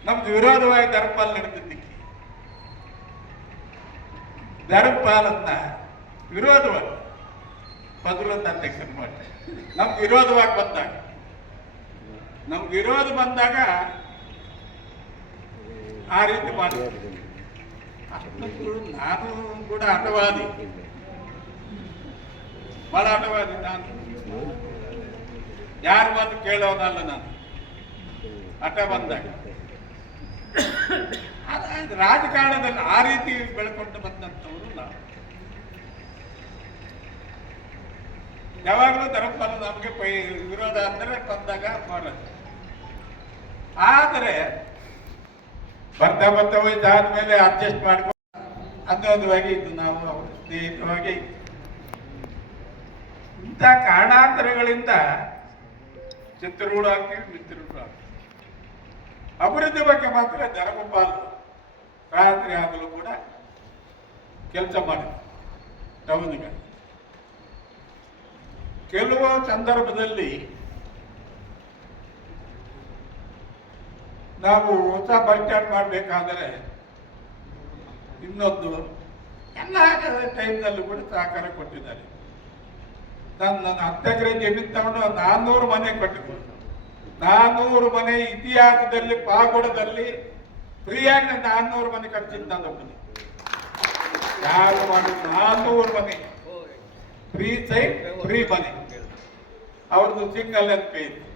ನಮ್ದು ವಿರೋಧವಾಗಿ ಧರ್ಮಪಾಲ್ ನಡೆದಿದ್ದಕ್ಕೆ ಧರ್ಮಪಾಲನ್ನ ವಿರೋಧವಾಗಿ ಪದರನ್ನ ಅಧ್ಯಕ್ಷರು ಮಾಡಿ ನಮ್ಗೆ ವಿರೋಧವಾಗಿ ಬಂದಾಗ ಆ ರೀತಿ ಮಾಡಿದ್ರು. ಅಷ್ಟೊಂದು ನಾನು ಕೂಡ ಹಠವಾದಿ, ಬಹಳ ಹಠವಾದಿ. ನಾನು ಯಾರ ಮಾತು ಕೇಳೋನಲ್ಲ. ನಾನು ಹಠ ಬಂದಾಗ ರಾಜಕಾರಣದಲ್ಲಿ ಆ ರೀತಿ ಬೆಳ್ಕೊಂಡು ಬಂದಂಥವ್ರು ನಾವು. ಯಾವಾಗಲೂ ಧರ್ಮಪಾಲ ನಮಗೆ ವಿರೋಧ ಅಂದರೆ ಬಂದಾಗ ಮಾಡೋದು. ಆದರೆ ಬರ್ತಾ ವಯಸ್ಸಾದ್ಮೇಲೆ ಅಡ್ಜಸ್ಟ್ ಮಾಡ್ಕೊಂಡು ಅಂದವಾಗಿ ಇದ್ದು ನಾವು ಅವರು ಸ್ನೇಹಿತವಾಗಿ. ಇಂಥ ಕಾರಣಾಂತರಗಳಿಂದ ಚಿತ್ರರೂಢ ಆಗ್ತೀವಿ, ಮಿತ್ರರೂಢ ಆಗ್ತೀವಿ. ಅಭಿವೃದ್ಧಿ ಬಗ್ಗೆ ಮಾತ್ರ ಧರ್ಮಪಾಲ್ ರಾತ್ರಿ ಆಗಲು ಕೂಡ ಕೆಲಸ ಮಾಡಿದ್ರು ಟೌನಿಗೆ. ಕೆಲವು ಸಂದರ್ಭದಲ್ಲಿ ನಾವು ಹೊಸ ಬಸ್ ಸ್ಟ್ಯಾಂಡ್ ಮಾಡಬೇಕಾದರೆ ಇನ್ನೊಂದು ಎಲ್ಲ ಟೈಮ್ನಲ್ಲೂ ಕೂಡ ಸಹಕಾರ ಕೊಟ್ಟಿದ್ದಾರೆ. ನನ್ನ 10 ಎಕರೆ ಜಮೀನು ತಗೊಂಡು 400 ಮನೆ ಕೊಟ್ಟಿದ್ದು. 400 ಮನೆ ಇತಿಹಾಸದಲ್ಲಿ ಪಾಗೋಡದಲ್ಲಿ ಫ್ರೀಯಾಗಿ 400 ಮನೆ ಕಟ್ಟಿದ್ದು ನಾನೊಬ್ಬನೇ. ಯಾರು ಮಾಡಿದ್ರು 400 ಮನೆ ಫ್ರೀ ಸೈಟ್, ಫ್ರೀ ಮನೆ. ಅವ್ರದ್ದು ಸಿಂಗಲ್ ಅಂತ ಪೇ ಇತ್ತು.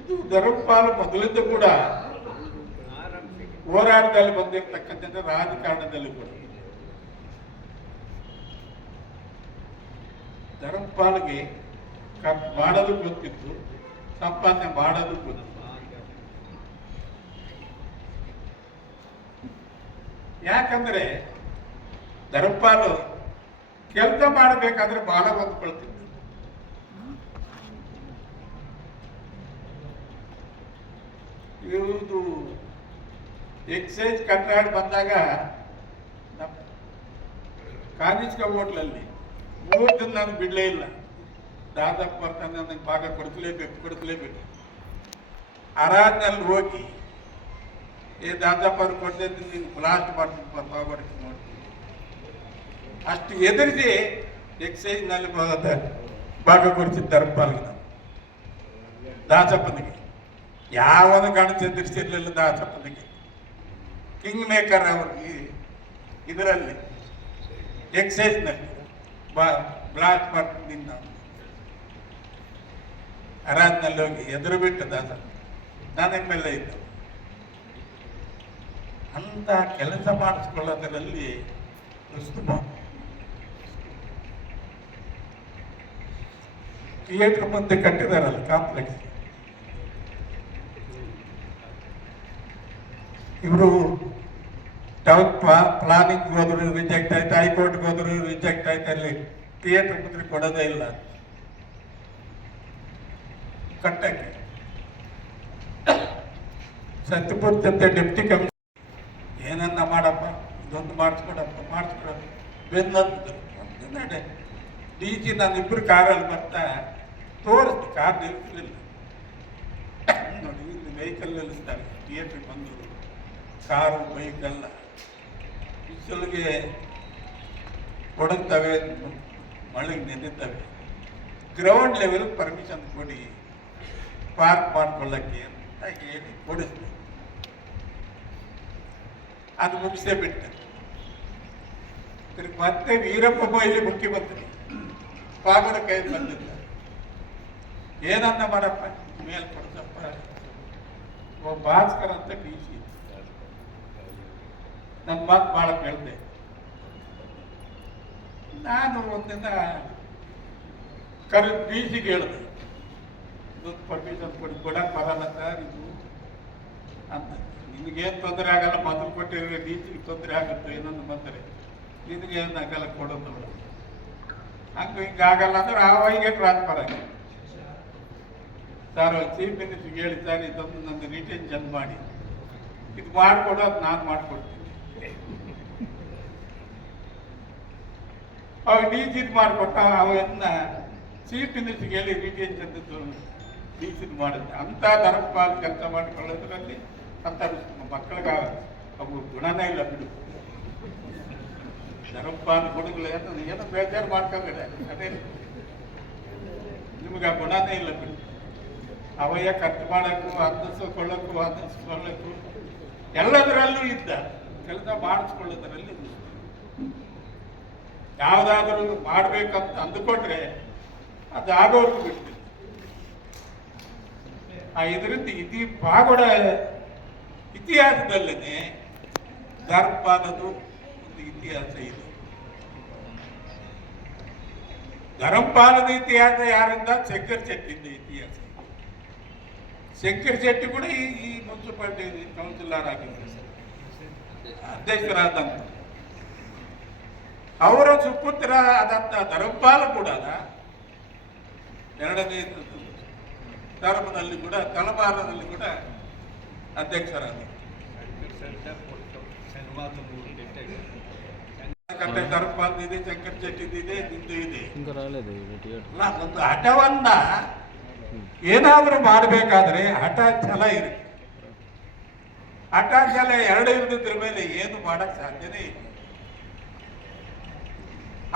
ಇದು ಧರ್ಮಪಾಲ್ ಮೊದಲಿಂದ ಕೂಡ ಹೋರಾಟದಲ್ಲಿ ಬಂದಿರತಕ್ಕಂಥ ರಾಜಕಾರಣದಲ್ಲಿ ಕೂಡ ಧರ್ಮಪಾಲ್ಗೆ ಮಾಡೋದು ಗೊತ್ತಿತ್ತು, ಸಂಪಾದನೆ ಮಾಡೋದು ಗೊತ್ತಿತ್ತು. ಯಾಕಂದ್ರೆ ಧರ್ಮಪಾಲ್ ಕೆಲಸ ಮಾಡಬೇಕಾದ್ರೆ ಬಹಳ ಹೊಂದ್ಕೊಳ್ತಿತ್ತು. ಇವುದು ಎಕ್ಸೈಸ್ ಕಟ್ಟಾಡ್ ಬಂದಾಗ ಕಾನಿಸ್ಕ ಹೋಟ್ಲಲ್ಲಿ 3 ದಿನ ನಾನು ಬಿಡಲೇ ಇಲ್ಲ. ದಾದಪ್ಪ ಬರ್ತಾನೆ, ನನಗೆ ಭಾಗ ಕೊಡಿಸ್ಲೇಬೇಕು. ಆರಾಧನಲ್ಲಿ ಹೋಗಿ ದಾದಪ್ಪ ಅವ್ರು ಕೊಡ್ತಿದ್ದು ನೀನು ಬ್ಲಾಸ್ಟ್ ಮಾಡ್ತೀನಿ ಪಾವಡಿಕೆ ಮಾಡ್ತೀನಿ ಅಷ್ಟು ಎದುರಿಸಿ ಎಕ್ಸೈಸ್ನಲ್ಲಿ ಭಾಗ ಕೊಡ್ತಿದ್ದ ಧರ್ಮಪಾಲ್ಗೆ. ನಾವು ದಾಸಪ್ಪನಿಗೆ ಯಾವನು ಗಣಸ ಎದುರಿಸಿರ್ಲಿಲ್ಲ. ದಾಸಪ್ಪನಿಗೆ ಕಿಂಗ್ ಮೇಕರ್ ಅವರು ಇದರಲ್ಲಿ ಎಕ್ಸೈಸ್ನಲ್ಲಿ ಬ್ಲಾಸ್ಟ್ ಮಾಡ್ತೀನಿ ನಾವು ಆರಾಧನಲ್ಲಿ ಹೋಗಿ ಎದುರು ಬಿಟ್ಟು ದಾಸ ನನ್ನ ಮೇಲೆ ಇದ್ದು. ಅಂತ ಕೆಲಸ ಮಾಡಿಸ್ಕೊಳ್ಳೋದರಲ್ಲಿ ಥಿಯೇಟರ್ ಮುಂದೆ ಕಟ್ಟಿದಾರಲ್ಲ ಕಾಂಪ್ಲೆಕ್ಸ್, ಇವರು ಟೌನ್ ಪ್ಲಾನಿಂಗ್ ಹೋದ್ರು ರಿಜೆಕ್ಟ್ ಆಯ್ತು, ಹೈಕೋರ್ಟ್ಗೆ ಹೋದ್ರು ರಿಜೆಕ್ಟ್ ಆಯ್ತು. ಅಲ್ಲಿ ಥಿಯೇಟರ್ ಮುಂದೆ ಕೊಡೋದೇ ಇಲ್ಲ ಕಟ್ಟಕ್ಕೆ. ಸತ್ಯಪುರ ಜೊತೆ ಡೆಪ್ಟಿ ಕಮಿಷನರ್ ಏನನ್ನ ಮಾಡಪ್ಪ, ಇದೊಂದು ಮಾಡಿಸ್ಕೊಡಪ್ಪ ಬೆನ್ನದ್ದು ನಡೆ ಡಿ.ಜಿ. ನಾನಿಬ್ಬರು ಕಾರಲ್ಲಿ ಬರ್ತಾ ತೋರಿಸ್ತು, ಕಾರ್ ನಿಲ್ಲಿಸಲಿಲ್ಲ. ನೋಡಿ ಇಲ್ಲಿ ವೆಹಿಕಲ್ ನಿಲ್ಲಿಸ್ತಾರೆ ಥಿಯೇಟ್ರಿಗೆ ಬಂದು, ಕಾರು ಬೈಕೆಲ್ಲ ಬಿಸಿಲಿಗೆ ಒಣಗ್ತವೆ, ಮಳೆಗೆ ನೆನೆತವೆ. ಗ್ರೌಂಡ್ ಲೆವೆಲ್ ಪರ್ಮಿಷನ್ ಕೊಡಿ ಪಾರ್ಕ್ ಮಾಡ್ಕೊಳ್ಳಕ್ಕೆ ಅಂತ ಹೇಳಿ ಕೊಡಿಸ್ಬೇಕು. ಅದು ಮುಗಿಸೇ ಬಿಟ್ಟೆ. ಮತ್ತೆ ವೀರಪ್ಪ ಮೊಯ್ಲಿ ಮುಖ್ಯಮಂತ್ರಿ ಪಾಗಡ ಕೈ ಬಂದಿದ್ದ. ಏನನ್ನ ಮಾಡಪ್ಪ ಮೇಲ್ ಕೊಡ್ತಪ್ಪ, ಭಾಸ್ಕರ್ ಅಂತ ಡಿ ಸಿ. ನನ್ನ ಮಾತು ಭಾಳ ಕೇಳಿದೆ. ನಾನು ಒಂದಿನ ಡಿ ಸಿಗೆ ಹೇಳಿದೆ, ಇದೊಂದು ಪರ್ಮಿಷನ್ ಕೊಡಕ್ಕೆ ಬರಲ್ಲ ಸರ್ ಇದು ಅಂತ. ನಿನಗೇನು ತೊಂದರೆ ಆಗಲ್ಲ, ಮೊದಲು ಕೊಟ್ಟಿರೋ ಡಿ ಸಿಗೆ ತೊಂದರೆ ಆಗುತ್ತೆ ಏನನ್ನು ಬಂದರೆ, ನಿನಗೇನು ಆಗಲ್ಲ ಕೊಡೋದು. ಹಂಗೆ ಹಿಂಗಾಗಲ್ಲ ಅಂದ್ರೆ ಆವಾಗೆ ಟ್ರಾನ್ಸ್ಫರ್ ಆಗಿ ಸರ್ ಚೀಫ್ ಮಿನಿಸ್ಟ್ರಿಗೆ ಹೇಳಿ ಸರ್ ಇದೊಂದು ನನ್ನ ರಿಟೆನ್ಷನ್ ಮಾಡಿ ಇದು ಮಾಡಿಕೊಡು, ಅದು ನಾನು ಮಾಡಿಕೊಡ್ತೀನಿ. ಅವಾಗ ಡಿ ಸಿದ್ ಮಾಡಿಕೊಟ್ಟ, ಅವನ್ನ ಚೀಫ್ ಮಿನಿಸ್ಟ್ರಿಗೆ ಹೇಳಿ ರಿಟೆನ್ಷನ್ ಡಿ ಸಿದ್ ಮಾಡುತ್ತೆ. ಅಂಥ ಧರ್ಮಪಾಲ್ ಕೆಲಸ ಮಾಡಿಕೊಳ್ಳೋದ್ರಲ್ಲಿ ಅಂತ ಮಕ್ಕಳಿಗೆ ಅವು ಗುಣನೇ ಇಲ್ಲ ಬಿಡು. ಧರ್ಮಪಾಲ್ ಗುಣಗಳು ಏನೋ ಬೇಜಾರು ಮಾಡ್ಕೊಂಡ್ರೆ ಅದೇ ನಿಮ್ಗೆ ಆ ಗುಣನೇ ಇಲ್ಲ ಬಿಡು. ಅವಯ್ಯ ಖರ್ಚು ಮಾಡೋಕ್ಕೂ ಅಂದಿಸ್ಕೊಳ್ಳೋಕ್ಕೂ ಎಲ್ಲದರಲ್ಲೂ ಇದ್ದ, ಕೆಲಸ ಮಾಡಿಸ್ಕೊಳ್ಳೋದ್ರಲ್ಲಿ ಯಾವುದಾದ್ರೂ ಮಾಡ್ಬೇಕಂತ ಅಂದುಕೊಂಡ್ರೆ ಅದು ಆಗೋರ್ಗು ಬಿಡ್ತೀವಿ. ಇದರಿಂದ ಪಾಗೋಡ ಇತಿಹಾಸದಲ್ಲೇ ಧರ್ಮಪಾಲದು ಒಂದು ಇತಿಹಾಸ ಇದೆ. ಧರ್ಮಪಾಲದ ಇತಿಹಾಸ ಯಾರಿಂದ? ಶಂಕರ್ ಶೆಟ್ಟಿಯಿಂದ ಇತಿಹಾಸ. ಶಂಕರ್ ಶೆಟ್ಟಿ ಕೂಡ ಈ ಮುನ್ಸಿಪಾಲಿಟಿ ಕೌನ್ಸಿಲರ್ ಆಗಿದ್ದಾರೆ, ಅಧ್ಯಕ್ಷರಾದಂತ. ಅವರ ಸುಪುತ್ರ ಆದಂತ ಧರ್ಮಪಾಲ ಕೂಡ ಎರಡನೇ ಧರ್ಮದಲ್ಲಿ ಕೂಡ ತಲವಾರದಲ್ಲಿ ಕೂಡ ಅಧ್ಯಕ್ಷರಾದ. ಧರ್ಮಪಾಲ ಇದೆ, ಶಂಕರ್ ಶೆಟ್ಟಿ ಇದೆ, ನಿಂದು ಇದೆ. ಒಂದು ಹಠವನ್ನ ಏನಾದ್ರೂ ಮಾಡಬೇಕಾದ್ರೆ ಹಠ ಛಲ ಇರುತ್ತೆ. ಹಠ ಛಲ ಎರಡು ಇಲ್ಲದಿದ್ರ ಮೇಲೆ ಏನು ಮಾಡಕ್ ಸಾಧ್ಯನೇ ಇಲ್ಲ.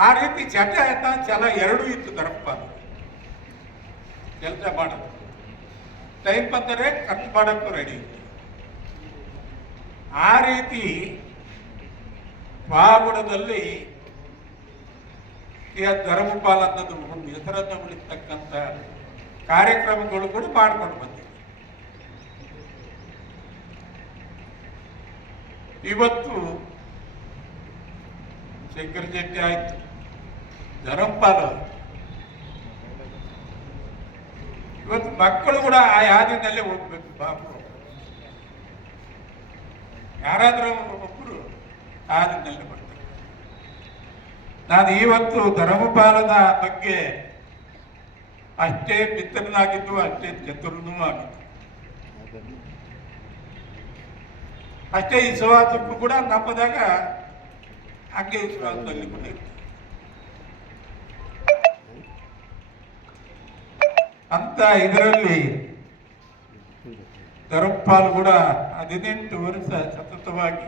ಆ ರೀತಿ ಚಟ ಛಲ ಎರಡೂ ಇತ್ತು ಧರ್ಮಪಾಲ. ಕೆಲಸ ಮಾಡೋದು ಟೈಮ್ ಬಂದರೆ ಖರ್ಚು ಮಾಡೋಕ್ಕೂ ರೆಡಿ ಇತ್ತು. ಆ ರೀತಿ ಪಾಗುಡದಲ್ಲಿ ಧರ್ಮಪಾಲ ಅನ್ನೋದು ಒಂದು ಹೆಸರನ್ನು ಉಳಿಸ್ತಕ್ಕಂಥ ಕಾರ್ಯಕ್ರಮಗಳು ಕೂಡ ಮಾಡ್ಕೊಂಡು ಬಂದಿದೆ. ಇವತ್ತು ಶಂಕರ್ ಶೆಟ್ಟಿ ಆಯ್ತು, ಧರ್ಮಪಾಲ. ಇವತ್ತು ಮಕ್ಕಳು ಕೂಡ ಆ ಯಾದಿನಲ್ಲೇ ಹೋಗ್ಬೇಕು. ಬಾಬು ಯಾರಾದ್ರೂ ಒಬ್ಬರು ಯಾದಿನಲ್ಲೇ ಬರ್ತಾರೆ. ನಾನು ಇವತ್ತು ಧರ್ಮಪಾಲನ ಬಗ್ಗೆ ಅಷ್ಟೇ ಮಿತ್ರನಾಗಿದ್ದು, ಅಷ್ಟೇ ಚತುರನೂ ಆಗಿದ್ದು, ಅಷ್ಟೇ ವಿಶ್ವಾಸಕ್ಕೂ ಕೂಡ ನಂಬದಾಗ ಹಂಗೆ ವಿಶ್ವಾಸದಲ್ಲಿ ಕೂಡ ಇತ್ತು. ಅಂತ ಇದರಲ್ಲಿ ಧರ್ಮಪಾಲ್ ಕೂಡ 18 ವರ್ಷ ಸತತವಾಗಿ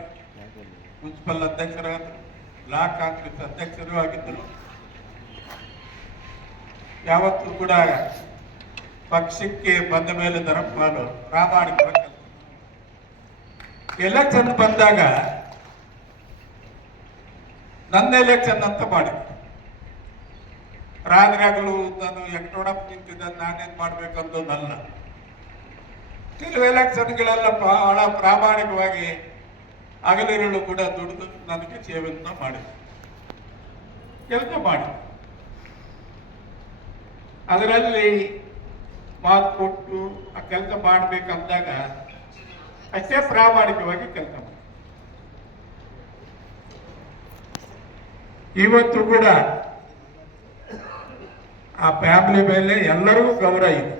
ಮುನ್ಸಿಪಲ್ ಅಧ್ಯಕ್ಷರಾದರು, ಬ್ಲಾಕ್ ಕಾಂಗ್ರೆಸ್ ಅಧ್ಯಕ್ಷರು ಆಗಿದ್ದರು. ಯಾವತ್ತೂ ಕೂಡ ಪಕ್ಷಕ್ಕೆ ಬಂದ ಮೇಲೆ ಧರ್ಮಪಾಲ್ ಪ್ರಾಮಾಣಿಕವಾಗಿ ಎಲೆಕ್ಷನ್ ಬಂದಾಗ ನನ್ನ ಎಲೆಕ್ಷನ್ ಅಂತ ಮಾಡಿ ರಾಜರಾಗಲು ನಾನು ಎಕ್ಟೋಡಪ್ ನಿಂತಿದ್ದ ನಾನೇನ್ ಮಾಡ್ಬೇಕಂದಲ್ಲ. ಕೆಲವು ಎಲೆಕ್ಷನ್ಗಳೆಲ್ಲ ಬಹಳ ಪ್ರಾಮಾಣಿಕವಾಗಿ ಹಗಲಿರುಳು ಕೂಡ ದುಡಿದು ನನಗೆ ಸೇವೆಯನ್ನ ಮಾಡಿದೆ, ಕೆಲಸ ಮಾಡಿ ಅದರಲ್ಲಿ ಮಾತು ಕೊಟ್ಟು ಆ ಕೆಲಸ ಮಾಡ್ಬೇಕಂದಾಗ ಅಷ್ಟೇ ಪ್ರಾಮಾಣಿಕವಾಗಿ ಕೆಲಸ ಮಾಡಿ. ಇವತ್ತು ಕೂಡ ಆ ಫ್ಯಾಮಿಲಿ ಮೇಲೆ ಎಲ್ಲರಿಗೂ ಗೌರವ ಇದೆ.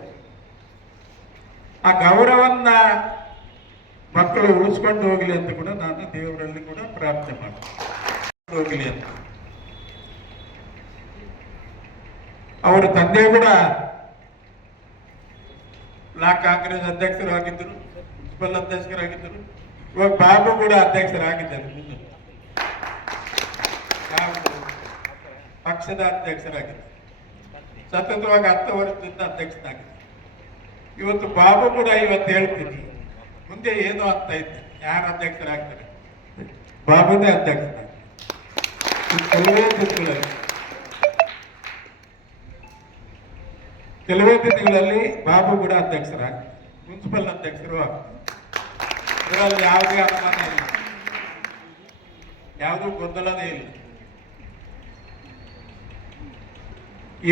ಆ ಗೌರವನ್ನ ಮಕ್ಕಳು ಉಳಿಸ್ಕೊಂಡು ಹೋಗಲಿ ಅಂತ ಕೂಡ ನಾನು ದೇವರಲ್ಲಿ ಕೂಡ ಪ್ರಾರ್ಥನೆ ಮಾಡ್ತೀನಿ, ಹೋಗಲಿ ಅಂತ. ಅವರ ತಂದೆ ಕೂಡ ಬ್ಲಾಕ್ ಕಾಂಗ್ರೆಸ್ ಅಧ್ಯಕ್ಷರಾಗಿದ್ದರು, ಮುನ್ಸಿಪಲ್ ಅಧ್ಯಕ್ಷರಾಗಿದ್ದರು. ಇವಾಗ ಬಾಬು ಕೂಡ ಅಧ್ಯಕ್ಷರಾಗಿದ್ದಾರೆ. ಪಕ್ಷದ ಅಧ್ಯಕ್ಷರಾಗಿದ್ದೆ, ಸತತವಾಗಿ 10 ವರ್ಷದಿಂದ ಅಧ್ಯಕ್ಷನಾಗಿದ್ದೆ. ಇವತ್ತು ಬಾಬು ಕೂಡ ಇವತ್ತು ಹೇಳ್ತೀನಿ, ಮುಂದೆ ಏನು ಅಂತ ಇದ್ದೆ, ಯಾರು ಅಧ್ಯಕ್ಷರಾಗ್ತಾರೆ, ಬಾಬುನೇ ಅಧ್ಯಕ್ಷನಾಗ್ತಾರೆ. ಕೆಲವೇ ದಿನಗಳಲ್ಲಿ ಬಾಬು ಕೂಡ ಅಧ್ಯಕ್ಷರಾಗ್ತಾರೆ, ಮುನ್ಸಿಪಲ್ ಅಧ್ಯಕ್ಷರು ಆಗ್ತಾರೆ. ಇದರಲ್ಲಿ ಯಾವುದೇ ಅನುಮಾನ ಇಲ್ಲ, ಯಾವುದೂ ಗೊಂದಲನೇ ಇಲ್ಲ.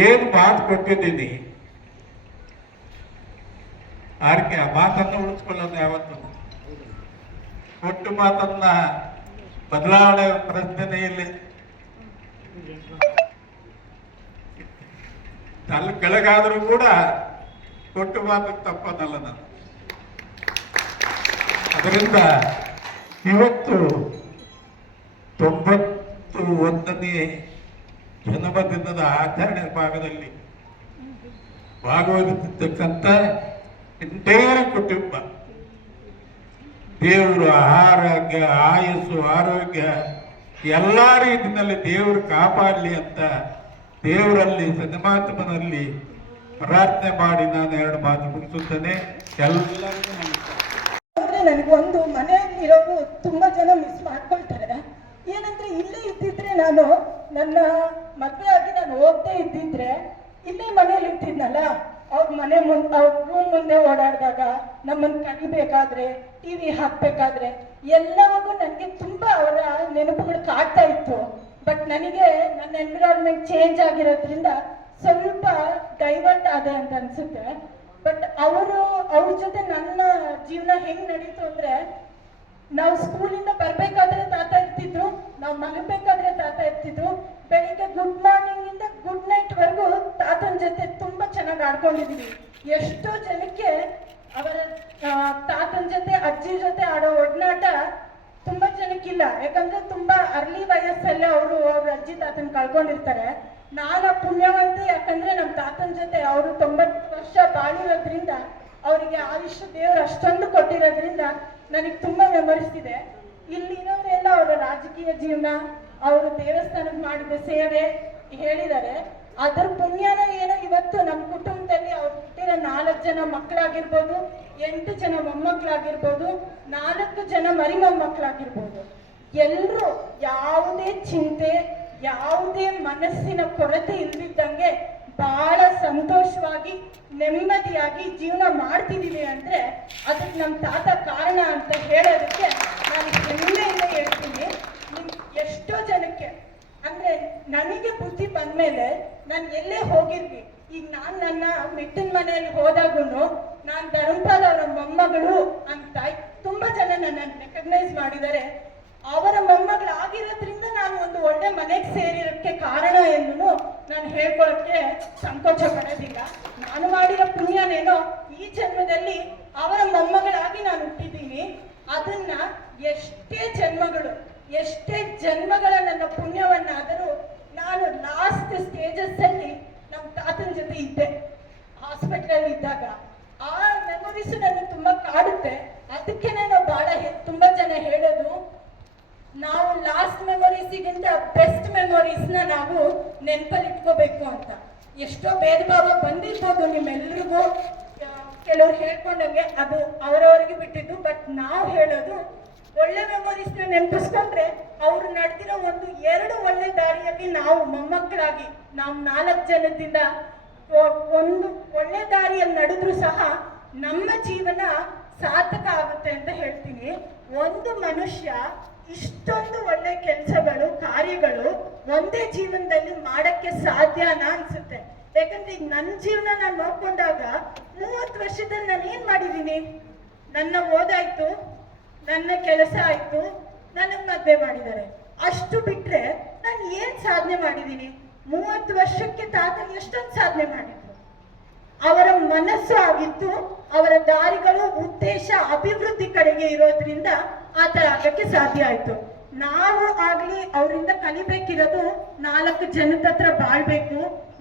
ಏನು ಮಾತು ಕೊಟ್ಟಿದ್ದೀನಿ ಆರ್ಕೆ ಆ ಮಾತನ್ನು ಉಳಿಸ್ಕೊಳ್ಳೋದು ಯಾವತ್ತು. ಕೊಟ್ಟು ಮಾತನ್ನ ಬದಲಾವಣೆ ಪ್ರಶ್ನೆ ಇಲ್ಲ. ಅಲ್ಲಿ ಕೆಳಗಾದರೂ ಕೂಡ ಕೊಟ್ಟು ಮಾತು ತಪ್ಪನಲ್ಲ ನಾನು. ಅದರಿಂದ ಇವತ್ತು 91ನೇ ಜನ್ಮದಿನದ ಆಚರಣೆ ಭಾಗದಲ್ಲಿ ಭಾಗವಹಿಸತಕ್ಕಂಥ ಎಂಟೈರ ಕುಟುಂಬ, ದೇವರು ಆರೋಗ್ಯ, ಆಯಸ್ಸು, ಆರೋಗ್ಯ ಎಲ್ಲ ರೀತಿಯಲ್ಲಿ ದೇವರು ಕಾಪಾಡಲಿ ಅಂತ ದೇವರಲ್ಲಿ ಸನ್ಮಾತ್ಮನಲ್ಲಿ ಪ್ರಾರ್ಥನೆ ಮಾಡಿ ನಾನು 2 ಮಾತು ಮುಗಿಸುತ್ತೇನೆ. ಎಲ್ಲರಿಗೂ ನಮಸ್ಕಾರ. ಅಂದ್ರೆ ನನಗೊಂದು ಮನೆಯಲ್ಲಿರೋರು ತುಂಬಾ ಜನ ಮಿಸ್ ಮಾಡ್ಕೊಳ್ತಾರೆ. ಏನಂದ್ರೆ ಇಲ್ಲೇ ಇದ್ದಿದ್ರೆ, ನಾನು ನನ್ನ ಮದುವೆ ಆಗಿ ನಾನು ಹೋಗದೆ ಇದ್ದಿದ್ರೆ ಇಲ್ಲೇ ಮನೇಲಿ ಇರ್ತಿದ್ನಲ್ಲ, ಅವ್ರ ಮನೆ ಮುಂದೆ, ಅವ್ರ ರೂಮ್ ಮುಂದೆ ಓಡಾಡಿದಾಗ, ನಮ್ಮನ್ನು ಕರಿಬೇಕಾದ್ರೆ, ಟಿವಿ ಹಾಕ್ಬೇಕಾದ್ರೆ ಎಲ್ಲವಾಗೂ ನನಗೆ ತುಂಬಾ ಅವರ ನೆನಪುಗಳು ಕಾಡ್ತಾ ಇತ್ತು. ಬಟ್ ನನಗೆ ನನ್ನ ಎನ್ವಿರಾನ್ಮೆಂಟ್ ಚೇಂಜ್ ಆಗಿರೋದ್ರಿಂದ ಸ್ವಲ್ಪ ಡೈವರ್ಟ್ ಆದೆ ಅಂತ ಅನ್ಸುತ್ತೆ. ಬಟ್ ಅವ್ರ ಜೊತೆ ನನ್ನ ಜೀವನ ಹೆಂಗ್ ನಡೀತು ಅಂದ್ರೆ, ನಾವು ಸ್ಕೂಲಿಂದ ಬರ್ಬೇಕಾದ್ರೆ ತಾತ ಇರ್ತಿದ್ರು, ನಾವು ಮಲಗಬೇಕಾದ್ರೆ ತಾತ ಇರ್ತಿದ್ರು. ಬೆಳಿಗ್ಗೆ ಗುಡ್ ಮಾರ್ನಿಂಗ್ ಇಂದ ಗುಡ್ ನೈಟ್ ವರೆಗೂ ತಾತನ ಜೊತೆ ತುಂಬಾ ಚೆನ್ನಾಗಿ ಆಡ್ಕೊಂಡಿದೀವಿ. ಎಷ್ಟೋ ಜನಕ್ಕೆ ಅವರ ತಾತನ ಜೊತೆ, ಅಜ್ಜಿ ಜೊತೆ ಆಡೋ ಒಡನಾಟ ತುಂಬಾ ಜನಕ್ಕಿಲ್ಲ. ಯಾಕಂದ್ರೆ ತುಂಬಾ ಅರ್ಲಿ ವಯಸ್ಸಲ್ಲೇ ಅವ್ರ ಅಜ್ಜಿ ತಾತನ ಕಳ್ಕೊಂಡಿರ್ತಾರೆ. ನಾನು ಪುಣ್ಯವಂತೆ, ಯಾಕಂದ್ರೆ ನಮ್ಮ ತಾತನ ಜೊತೆ ಅವರು 90 ವರ್ಷ ಬಾಳಿರೋದ್ರಿಂದ, ಅವರಿಗೆ ಆಯುಷ್ಯ ದೇವರು ಅಷ್ಟೊಂದು ಕೊಟ್ಟಿರೋದ್ರಿಂದ ನನಗೆ ತುಂಬಾ ಮೆಮೊರೀಸ್ ಇದೆ. ಇಲ್ಲಿರೋರೆಲ್ಲ ಅವರ ರಾಜಕೀಯ ಜೀವನ, ಅವರು ದೇವಸ್ಥಾನಕ್ಕೆ ಮಾಡಿದ ಸೇವೆ ಹೇಳಿದ್ದಾರೆ. ಅದರ ಪುಣ್ಯನ ಏನೋ ಇವತ್ತು ನಮ್ಮ ಕುಟುಂಬದಲ್ಲಿ ಅವ್ರು ಹುಟ್ಟಿರೋ 4 ಜನ ಮಕ್ಕಳಾಗಿರ್ಬೋದು, 8 ಜನ ಮೊಮ್ಮಕ್ಕಳಾಗಿರ್ಬೋದು, 4 ಜನ ಮರಿ ಮೊಮ್ಮಕ್ಕಳಾಗಿರ್ಬೋದು, ಎಲ್ಲರೂ ಯಾವುದೇ ಚಿಂತೆ, ಯಾವುದೇ ಮನಸ್ಸಿನ ಕೊರತೆ ಇಲ್ದಿದ್ದಂಗೆ ಬಹಳ ಸಂತೋಷವಾಗಿ ನೆಮ್ಮದಿಯಾಗಿ ಜೀವನ ಮಾಡ್ತಿದ್ದೀವಿ ಅಂದ್ರೆ ಅದಕ್ಕೆ ನಮ್ಮ ತಾತ ಕಾರಣ ಅಂತ ಹೇಳೋದಕ್ಕೆ ನಾನು ಹೆಮ್ಮೆಯಿಂದ ಹೇಳ್ತೀನಿ. ಎಷ್ಟೋ ಜನಕ್ಕೆ ಅಂದ್ರೆ ನನಗೆ ಬುದ್ಧಿ ಬಂದ್ಮೇಲೆ ನಾನು ಎಲ್ಲೇ ಹೋಗಿರ್ವಿ, ಈಗ ನಾನು ನನ್ನ ಮೆಟ್ಟಿನ ಮನೆಯಲ್ಲಿ ಹೋದಾಗೂ ನಾನು ಧರ್ಮಪಾಲ್ ಅವರ ಮೊಮ್ಮಗಳು ಅಂತ ತುಂಬಾ ಜನ ನನ್ನನ್ನು ರೆಕಗ್ನೈಸ್ ಮಾಡಿದ್ದಾರೆ. ಅವರ ಮೊಮ್ಮಗಳಾಗಿರೋದ್ರಿಂದ ನಾನು ಒಂದು ಒಳ್ಳೆ ಮನೆಗೆ ಸೇರಿರೋಕ್ಕೆ ಕಾರಣ ಎಂದು ನಾನು ಹೇಳ್ಕೊಳ್ಳೋಕ್ಕೆ ಸಂಕೋಚ ಪಡೋದಿಲ್ಲ. ನಾನು ಮಾಡಿರೋ ಪುಣ್ಯನೇನೋ ಈ ಜನ್ಮದಲ್ಲಿ ಅವರ ಮೊಮ್ಮಗಳಾಗಿ ನಾನು ಹುಟ್ಟಿದ್ದೀನಿ. ಅದನ್ನ ಎಷ್ಟೇ ಜನ್ಮಗಳ ನನ್ನ ಪುಣ್ಯವನ್ನಾದರೂ ನಾನು ಲಾಸ್ಟ್ ಸ್ಟೇಜಸ್ ಅಲ್ಲಿ ನಮ್ಮ ತಾತನ ಜೊತೆ ಇದ್ದೆ, ಹಾಸ್ಪಿಟಲ್ ಇದ್ದಾಗ. ಆ ಮೆಮೊರೀಸ್ ನನಗೆ ತುಂಬಾ ಕಾಡುತ್ತೆ. ಅದಕ್ಕೆ ನಾನು ತುಂಬಾ ಜನ ಹೇಳೋದು, ನಾವು ಲಾಸ್ಟ್ ಮೆಮೊರೀಸ್ಗಿಂತ ಬೆಸ್ಟ್ ಮೆಮೊರೀಸ್ನ ನಾವು ನೆನಪಲ್ಲಿ ಇಟ್ಕೋಬೇಕು ಅಂತ. ಎಷ್ಟೋ ಭೇದ ಭಾವ ಬಂದಿರ್ಬೋದು ನಿಮ್ಮೆಲ್ರಿಗೂ, ಕೆಲವ್ರು ಹೇಳ್ಕೊಂಡಂಗೆ, ಅದು ಅವರವರಿಗೆ ಬಿಟ್ಟಿದ್ದು. ಬಟ್ ನಾವು ಹೇಳೋದು, ಒಳ್ಳೆ ಮೆಮೊರೀಸ್ನ ನೆನಪಿಸ್ಕೊಂಡ್ರೆ ಅವ್ರು ನಡೆದಿರೋ 1-2 ಒಳ್ಳೆ ದಾರಿಯಲ್ಲಿ ನಾವು ಮೊಮ್ಮಕ್ಕಳಾಗಿ, ನಾವು 4 ಜನದಿಂದ ಒಂದು ಒಳ್ಳೆ ದಾರಿಯಲ್ಲಿ ನಡೆದ್ರೂ ಸಹ ನಮ್ಮ ಜೀವನ ಸಾರ್ಥಕ ಆಗುತ್ತೆ ಅಂತ ಹೇಳ್ತೀನಿ. ಒಂದು ಮನುಷ್ಯ ಇಷ್ಟೊಂದು ಒಳ್ಳೆ ಕೆಲಸಗಳು, ಕಾರ್ಯಗಳು ಒಂದೇ ಜೀವನದಲ್ಲಿ ಮಾಡಕ್ಕೆ ಸಾಧ್ಯನಾ ಅನ್ಸುತ್ತೆ. ಯಾಕಂದ್ರೆ ಈಗ ನನ್ನ ಜೀವನ ನಾನು ನೋಡ್ಕೊಂಡಾಗ 30 ವರ್ಷದಲ್ಲಿ ನಾನು ಏನ್ ಮಾಡಿದ್ದೀನಿ? ನನ್ನ ಓದಾಯ್ತು, ನನ್ನ ಕೆಲಸ ಆಯ್ತು, ನನಗ್ ಮದ್ವೆ ಮಾಡಿದ್ದಾರೆ. ಅಷ್ಟು ಬಿಟ್ರೆ ನಾನು ಏನ್ ಸಾಧನೆ ಮಾಡಿದ್ದೀನಿ? 30 ವರ್ಷಕ್ಕೆ ತಾತ ಎಷ್ಟೊಂದು ಸಾಧನೆ ಮಾಡಿದ್ರು. ಅವರ ಮನಸ್ಸು ಆಗಿತ್ತು, ಅವರ ದಾರಿಗಳು, ಉದ್ದೇಶ ಅಭಿವೃದ್ಧಿ ಕಡೆಗೆ ಇರೋದ್ರಿಂದ ಆ ತರ ಆಗಕ್ಕೆ ಸಾಧ್ಯ ಆಯ್ತು. ನಾವು ಆಗ್ಲಿ ಅವರಿಂದ ಕಲಿಬೇಕಿರೋದು 4 ಜನದ ಹತ್ರ ಬಾಳ್ಬೇಕು,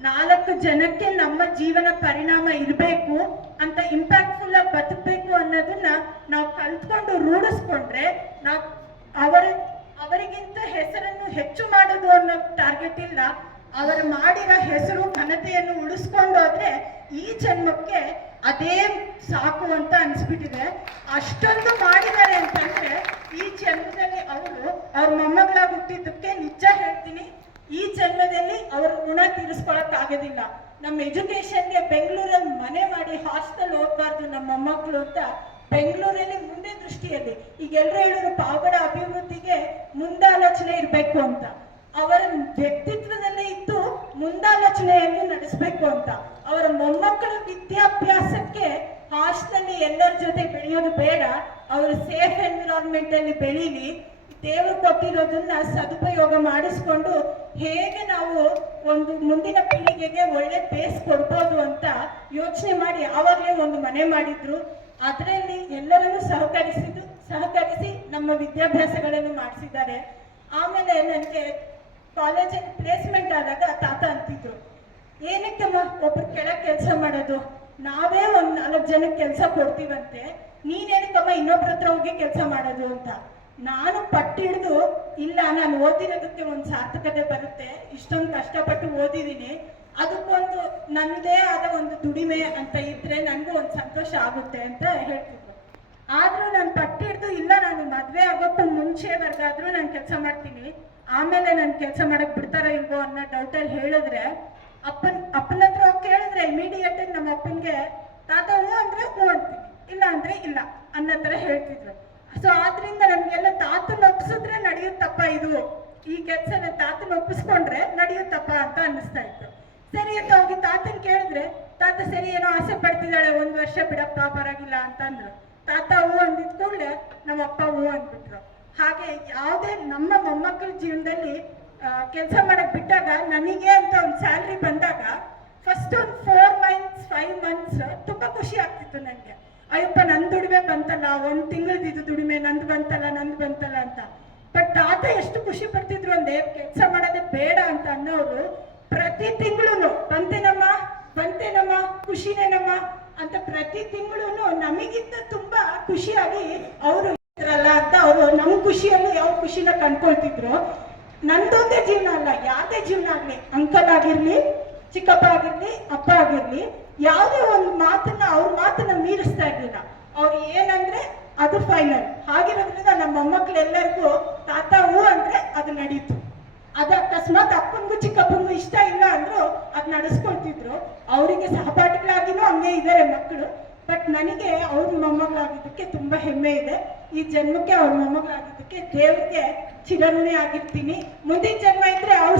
4 ಜನಕ್ಕೆ ನಮ್ಮ ಜೀವನ ಪರಿಣಾಮ ಇರಬೇಕು ಅಂತ, ಇಂಪ್ಯಾಕ್ಟ್ಫುಲ್ ಆಗಿ ಬದುಕಬೇಕು ಅನ್ನೋದನ್ನ ನಾವು ಕಲ್ತ್ಕೊಂಡು ರೂಢಿಸ್ಕೊಂಡ್ರೆ ನಾವು ಅವರಿಗಿಂತ ಹೆಸರನ್ನು ಹೆಚ್ಚು ಮಾಡೋದು ಅನ್ನೋ ಟಾರ್ಗೆಟ್ ಇಲ್ಲ, ಅವರು ಮಾಡಿರೋ ಹೆಸರು ಘನತೆಯನ್ನು ಉಳಿಸ್ಕೊಂಡೋದ್ರೆ ಈ ಜನ್ಮಕ್ಕೆ ಅದೇ ಸಾಕು ಅಂತ ಅನ್ಸ್ಬಿಟ್ಟಿದೆ. ಅಷ್ಟೊಂದು ಮಾಡಿದ್ದಾರೆ ಅಂತಂದ್ರೆ ಈ ಜನ್ಮದಲ್ಲಿ ಅವರು ಅವ್ರ ಮೊಮ್ಮಗಳಾಗಿ ಹುಟ್ಟಿದ್ದಕ್ಕೆ ನಿಜ ಹೇಳ್ತೀನಿ, ಈ ಜನ್ಮದಲ್ಲಿ ಅವ್ರ ಋಣ ತೀರಿಸ್ಕೊಳಕ್ ಆಗೋದಿಲ್ಲ. ನಮ್ಮ ಎಜುಕೇಶನ್ಗೆ ಬೆಂಗಳೂರಲ್ಲಿ ಮನೆ ಮಾಡಿ ಹಾಸ್ಟೆಲ್ ಹೋಗ್ಬಾರ್ದು ನಮ್ಮ ಮೊಮ್ಮಕ್ಕಳು ಅಂತ ಬೆಂಗಳೂರಲ್ಲಿ ಮುಂದೆ ದೃಷ್ಟಿಯಲ್ಲಿ ಈಗ ಎಲ್ಲರೂ ಹೇಳಿದ್ರು ಪಾವಗಡ ಅಭಿವೃದ್ಧಿಗೆ ಮುಂದಾಲೋಚನೆ ಇರಬೇಕು ಅಂತ. ಅವರ ವ್ಯಕ್ತಿತ್ವದಲ್ಲೇ ಇದ್ದು ಮುಂದಾಲೋಚನೆಯನ್ನು ನಡೆಸಬೇಕು ಅಂತ. ಅವರ ಮೊಮ್ಮಕ್ಕಳ ವಿದ್ಯಾಭ್ಯಾಸಕ್ಕೆ ಹಾಸ್ಟೆಲ್ ಎಲ್ಲರ ಜೊತೆ ಬೆಳೆಯೋದು ಬೇಡ, ಅವರು ಸೇಫ್ ಎನ್ವಿರಾನ್ಮೆಂಟ್ ಅಲ್ಲಿ ಬೆಳೀಲಿ, ದೇವರು ಕೊಟ್ಟಿರೋದನ್ನ ಸದುಪಯೋಗ ಮಾಡಿಸ್ಕೊಂಡು ಹೇಗೆ ನಾವು ಒಂದು ಮುಂದಿನ ಪೀಳಿಗೆಗೆ ಒಳ್ಳೆ ಬೇಸ್ ಕೊಡ್ಬೋದು ಅಂತ ಯೋಚನೆ ಮಾಡಿ ಆವಾಗಲೇ ಒಂದು ಮನೆ ಮಾಡಿದ್ರು. ಅದರಲ್ಲಿ ಎಲ್ಲರನ್ನೂ ಸಹಕರಿಸಿ ನಮ್ಮ ವಿದ್ಯಾಭ್ಯಾಸಗಳನ್ನು ಮಾಡಿಸಿದ್ದಾರೆ. ಆಮೇಲೆ ನನಗೆ ಕಾಲೇಜಿಗೆ ಪ್ಲೇಸ್ಮೆಂಟ್ ಆದಾಗ ತಾತ ಅಂತಿದ್ರು, ಏನಕ್ಕಮ್ಮ ಒಬ್ರು ಕೆಳಗೆ ಕೆಲಸ ಮಾಡೋದು, ನಾವೇ ಒಂದು 4 ಜನಕ್ಕೆ ಕೆಲಸ ಕೊಡ್ತೀವಂತೆ, ನೀನೇನಕ್ಕಮ್ಮ ಇನ್ನೊಬ್ರ ಹತ್ರ ಹೋಗಿ ಕೆಲಸ ಮಾಡೋದು ಅಂತ. ನಾನು ಪಟ್ಟಿಡಿದು ಇಲ್ಲ, ನಾನು ಓದಿರೋದಕ್ಕೆ ಒಂದು ಸಾರ್ಥಕತೆ ಬರುತ್ತೆ, ಇಷ್ಟೊಂದು ಕಷ್ಟಪಟ್ಟು ಓದಿದ್ದೀನಿ, ಅದಕ್ಕೊಂದು ನನ್ನದೇ ಆದ ಒಂದು ದುಡಿಮೆ ಅಂತ ಇದ್ರೆ ನನಗೂ ಒಂದು ಸಂತೋಷ ಆಗುತ್ತೆ ಅಂತ ಹೇಳ್ತಿದ್ರು. ಆದ್ರೂ ನಾನು ಪಟ್ಟಿಡ್ದು ಇಲ್ಲ, ನಾನು ಮದುವೆ ಆಗೋಕ್ಕೂ ಮುಂಚೆವರೆಗಾದ್ರೂ ನಾನು ಕೆಲಸ ಮಾಡ್ತೀನಿ, ಆಮೇಲೆ ನಾನು ಕೆಲಸ ಮಾಡಕ್ ಬಿಡ್ತಾರೋ ಇಲ್ವೋ ಅನ್ನೋ ಡೌಟಲ್ಲಿ ಹೇಳಿದ್ರೆ ಅಪ್ಪನ ಹತ್ರ ಹೋಗಿ ಕೇಳಿದ್ರೆ ಇಮಿಡಿಯೇಟ್ ನಮ್ಮ ಅಪ್ಪನಿಗೆ ತಾತ ಹ್ಞೂ ಅಂದ್ರೆ ಹ್ಞೂ ಅಂತೀನಿ, ಇಲ್ಲ ಅಂದ್ರೆ ಇಲ್ಲ ಅನ್ನೋ ಥರ ಹೇಳ್ತಿದ್ರು. ಸೊ ಆದ್ರಿಂದ ನಮ್ಗೆಲ್ಲ ತಾತನ ಒಪ್ಸಿದ್ರೆ ನಡೆಯುತ್ತಪ್ಪ, ಇದು ಈ ಕೆಲಸನ ತಾತನ ಒಪ್ಪಿಸ್ಕೊಂಡ್ರೆ ನಡೆಯುತ್ತಪ್ಪ ಅಂತ ಅನ್ನಿಸ್ತಾ ಇತ್ತು. ಸರಿ ಅಂತ ಹೋಗಿ ತಾತನ ಕೇಳಿದ್ರೆ ತಾತ ಸರಿ ಏನೋ ಆಸೆ ಪಡ್ತಿದ್ದಾಳೆ, 1 ವರ್ಷ ಬಿಡಪ್ಪ ಪರವಾಗಿಲ್ಲ ಅಂತಂದ್ರು. ತಾತ ಹೂ ಅಂದಿದ್ ಕೂಡಲೇ ನಮ್ಮ ಅಪ್ಪ ಹೂ ಅಂದ್ಬಿಟ್ರು. ಹಾಗೆ ಯಾವುದೇ ನಮ್ಮ ಮೊಮ್ಮಕ್ಕಳ ಜೀವನದಲ್ಲಿ ಕೆಲಸ ಮಾಡಕ್ ಬಿಟ್ಟಾಗ ನನಗೆ ಅಂತ ಒಂದು ಸ್ಯಾಲ್ರಿ ಬಂದಾಗ ಫಸ್ಟ್ ಒಂದು 4 ಮಂತ್ಸ್ 5 ಮಂತ್ಸ್ ತುಂಬಾ ಖುಷಿ ಆಗ್ತಿತ್ತು ನನಗೆ. ಅಯ್ಯಪ್ಪ ನನ್ ದುಡಿಮೆ ಬಂತಲ್ಲ, 1 ತಿಂಗಳದ್ದು ದುಡಿಮೆ ನಂದು ಬಂತಲ್ಲ ಅಂತ. ಬಟ್ ತಾತ ಎಷ್ಟು ಖುಷಿ ಪಡ್ತಿದ್ರು ಅಂದ್ರೆ ಕೆಲಸ ಮಾಡೋದೇ ಬೇಡ ಅಂತ ಅನ್ನೋರು ಪ್ರತಿ ತಿಂಗಳು ಬಂತೇನಮ್ಮ ಖುಷಿನೇನಮ್ಮ ಅಂತ ಪ್ರತಿ ತಿಂಗಳು ನಮಗಿಂತ ತುಂಬಾ ಖುಷಿಯಾಗಿ ಅವರು ಇದ್ರಲ್ಲ ಅಂತ ಅವರು ನಮ್ಮ ಖುಷಿಯಲ್ಲಿ ಯಾವ ಖುಷಿನ ಕಂಡ್ಕೊಳ್ತಿದ್ರು. ನಂದೊಂದೇ ಜೀವನ ಅಲ್ಲ, ಯಾವುದೇ ಜೀವನ ಆಗ್ಲಿ, ಅಂಕಲ್ ಆಗಿರ್ಲಿ, ಚಿಕ್ಕಪ್ಪ ಆಗಿರ್ಲಿ, ಅಪ್ಪ ಆಗಿರ್ಲಿ, ಯಾವುದೇ ಒಂದು ಅವ್ರ ಮಾತನ್ನ ಮೀರಿಸ್ತಾ ಇರ್ಲಿಲ್ಲ. ಅವ್ರು ಏನಂದ್ರೆ ಅದು ಫೈನಲ್. ಹಾಗಿರೋದ್ರಿಂದ ನಮ್ಮ ಮೊಮ್ಮಕ್ಳೆಲ್ಲರಿಗೂ ತಾತ ಹೂ ಅಂದ್ರೆ ಅದು ನಡೀತು. ಅದು ಅಕಸ್ಮಾತ್ ಅಪ್ಪನಿಗೂ ಚಿಕ್ಕಪ್ಪನಿಗೂ ಇಷ್ಟ ಇಲ್ಲ ಅಂದ್ರು ಅದ್ ನಡೆಸ್ಕೊಳ್ತಿದ್ರು. ಅವರಿಗೆ ಸಹಪಾಠಿಗಳಾಗಿನೂ ಹಂಗೆ ಇದ್ದಾರೆ ಮಕ್ಕಳು. ಬಟ್ ನನಗೆ ಅವ್ರ ಮೊಮ್ಮಗಳಾಗಿದ್ದಕ್ಕೆ ತುಂಬಾ ಹೆಮ್ಮೆ ಇದೆ. ಈ ಜನ್ಮಕ್ಕೆ ಅವ್ರ ಮೊಮ್ಮಗಳಾಗಿದ್ದಕ್ಕೆ ದೇವ್ರಿಗೆ ಚಿರಋಣಿ ಆಗಿರ್ತೀನಿ. ಮುಂದಿನ ಜನ್ಮ ಇದ್ರೆ ಅವ್ರ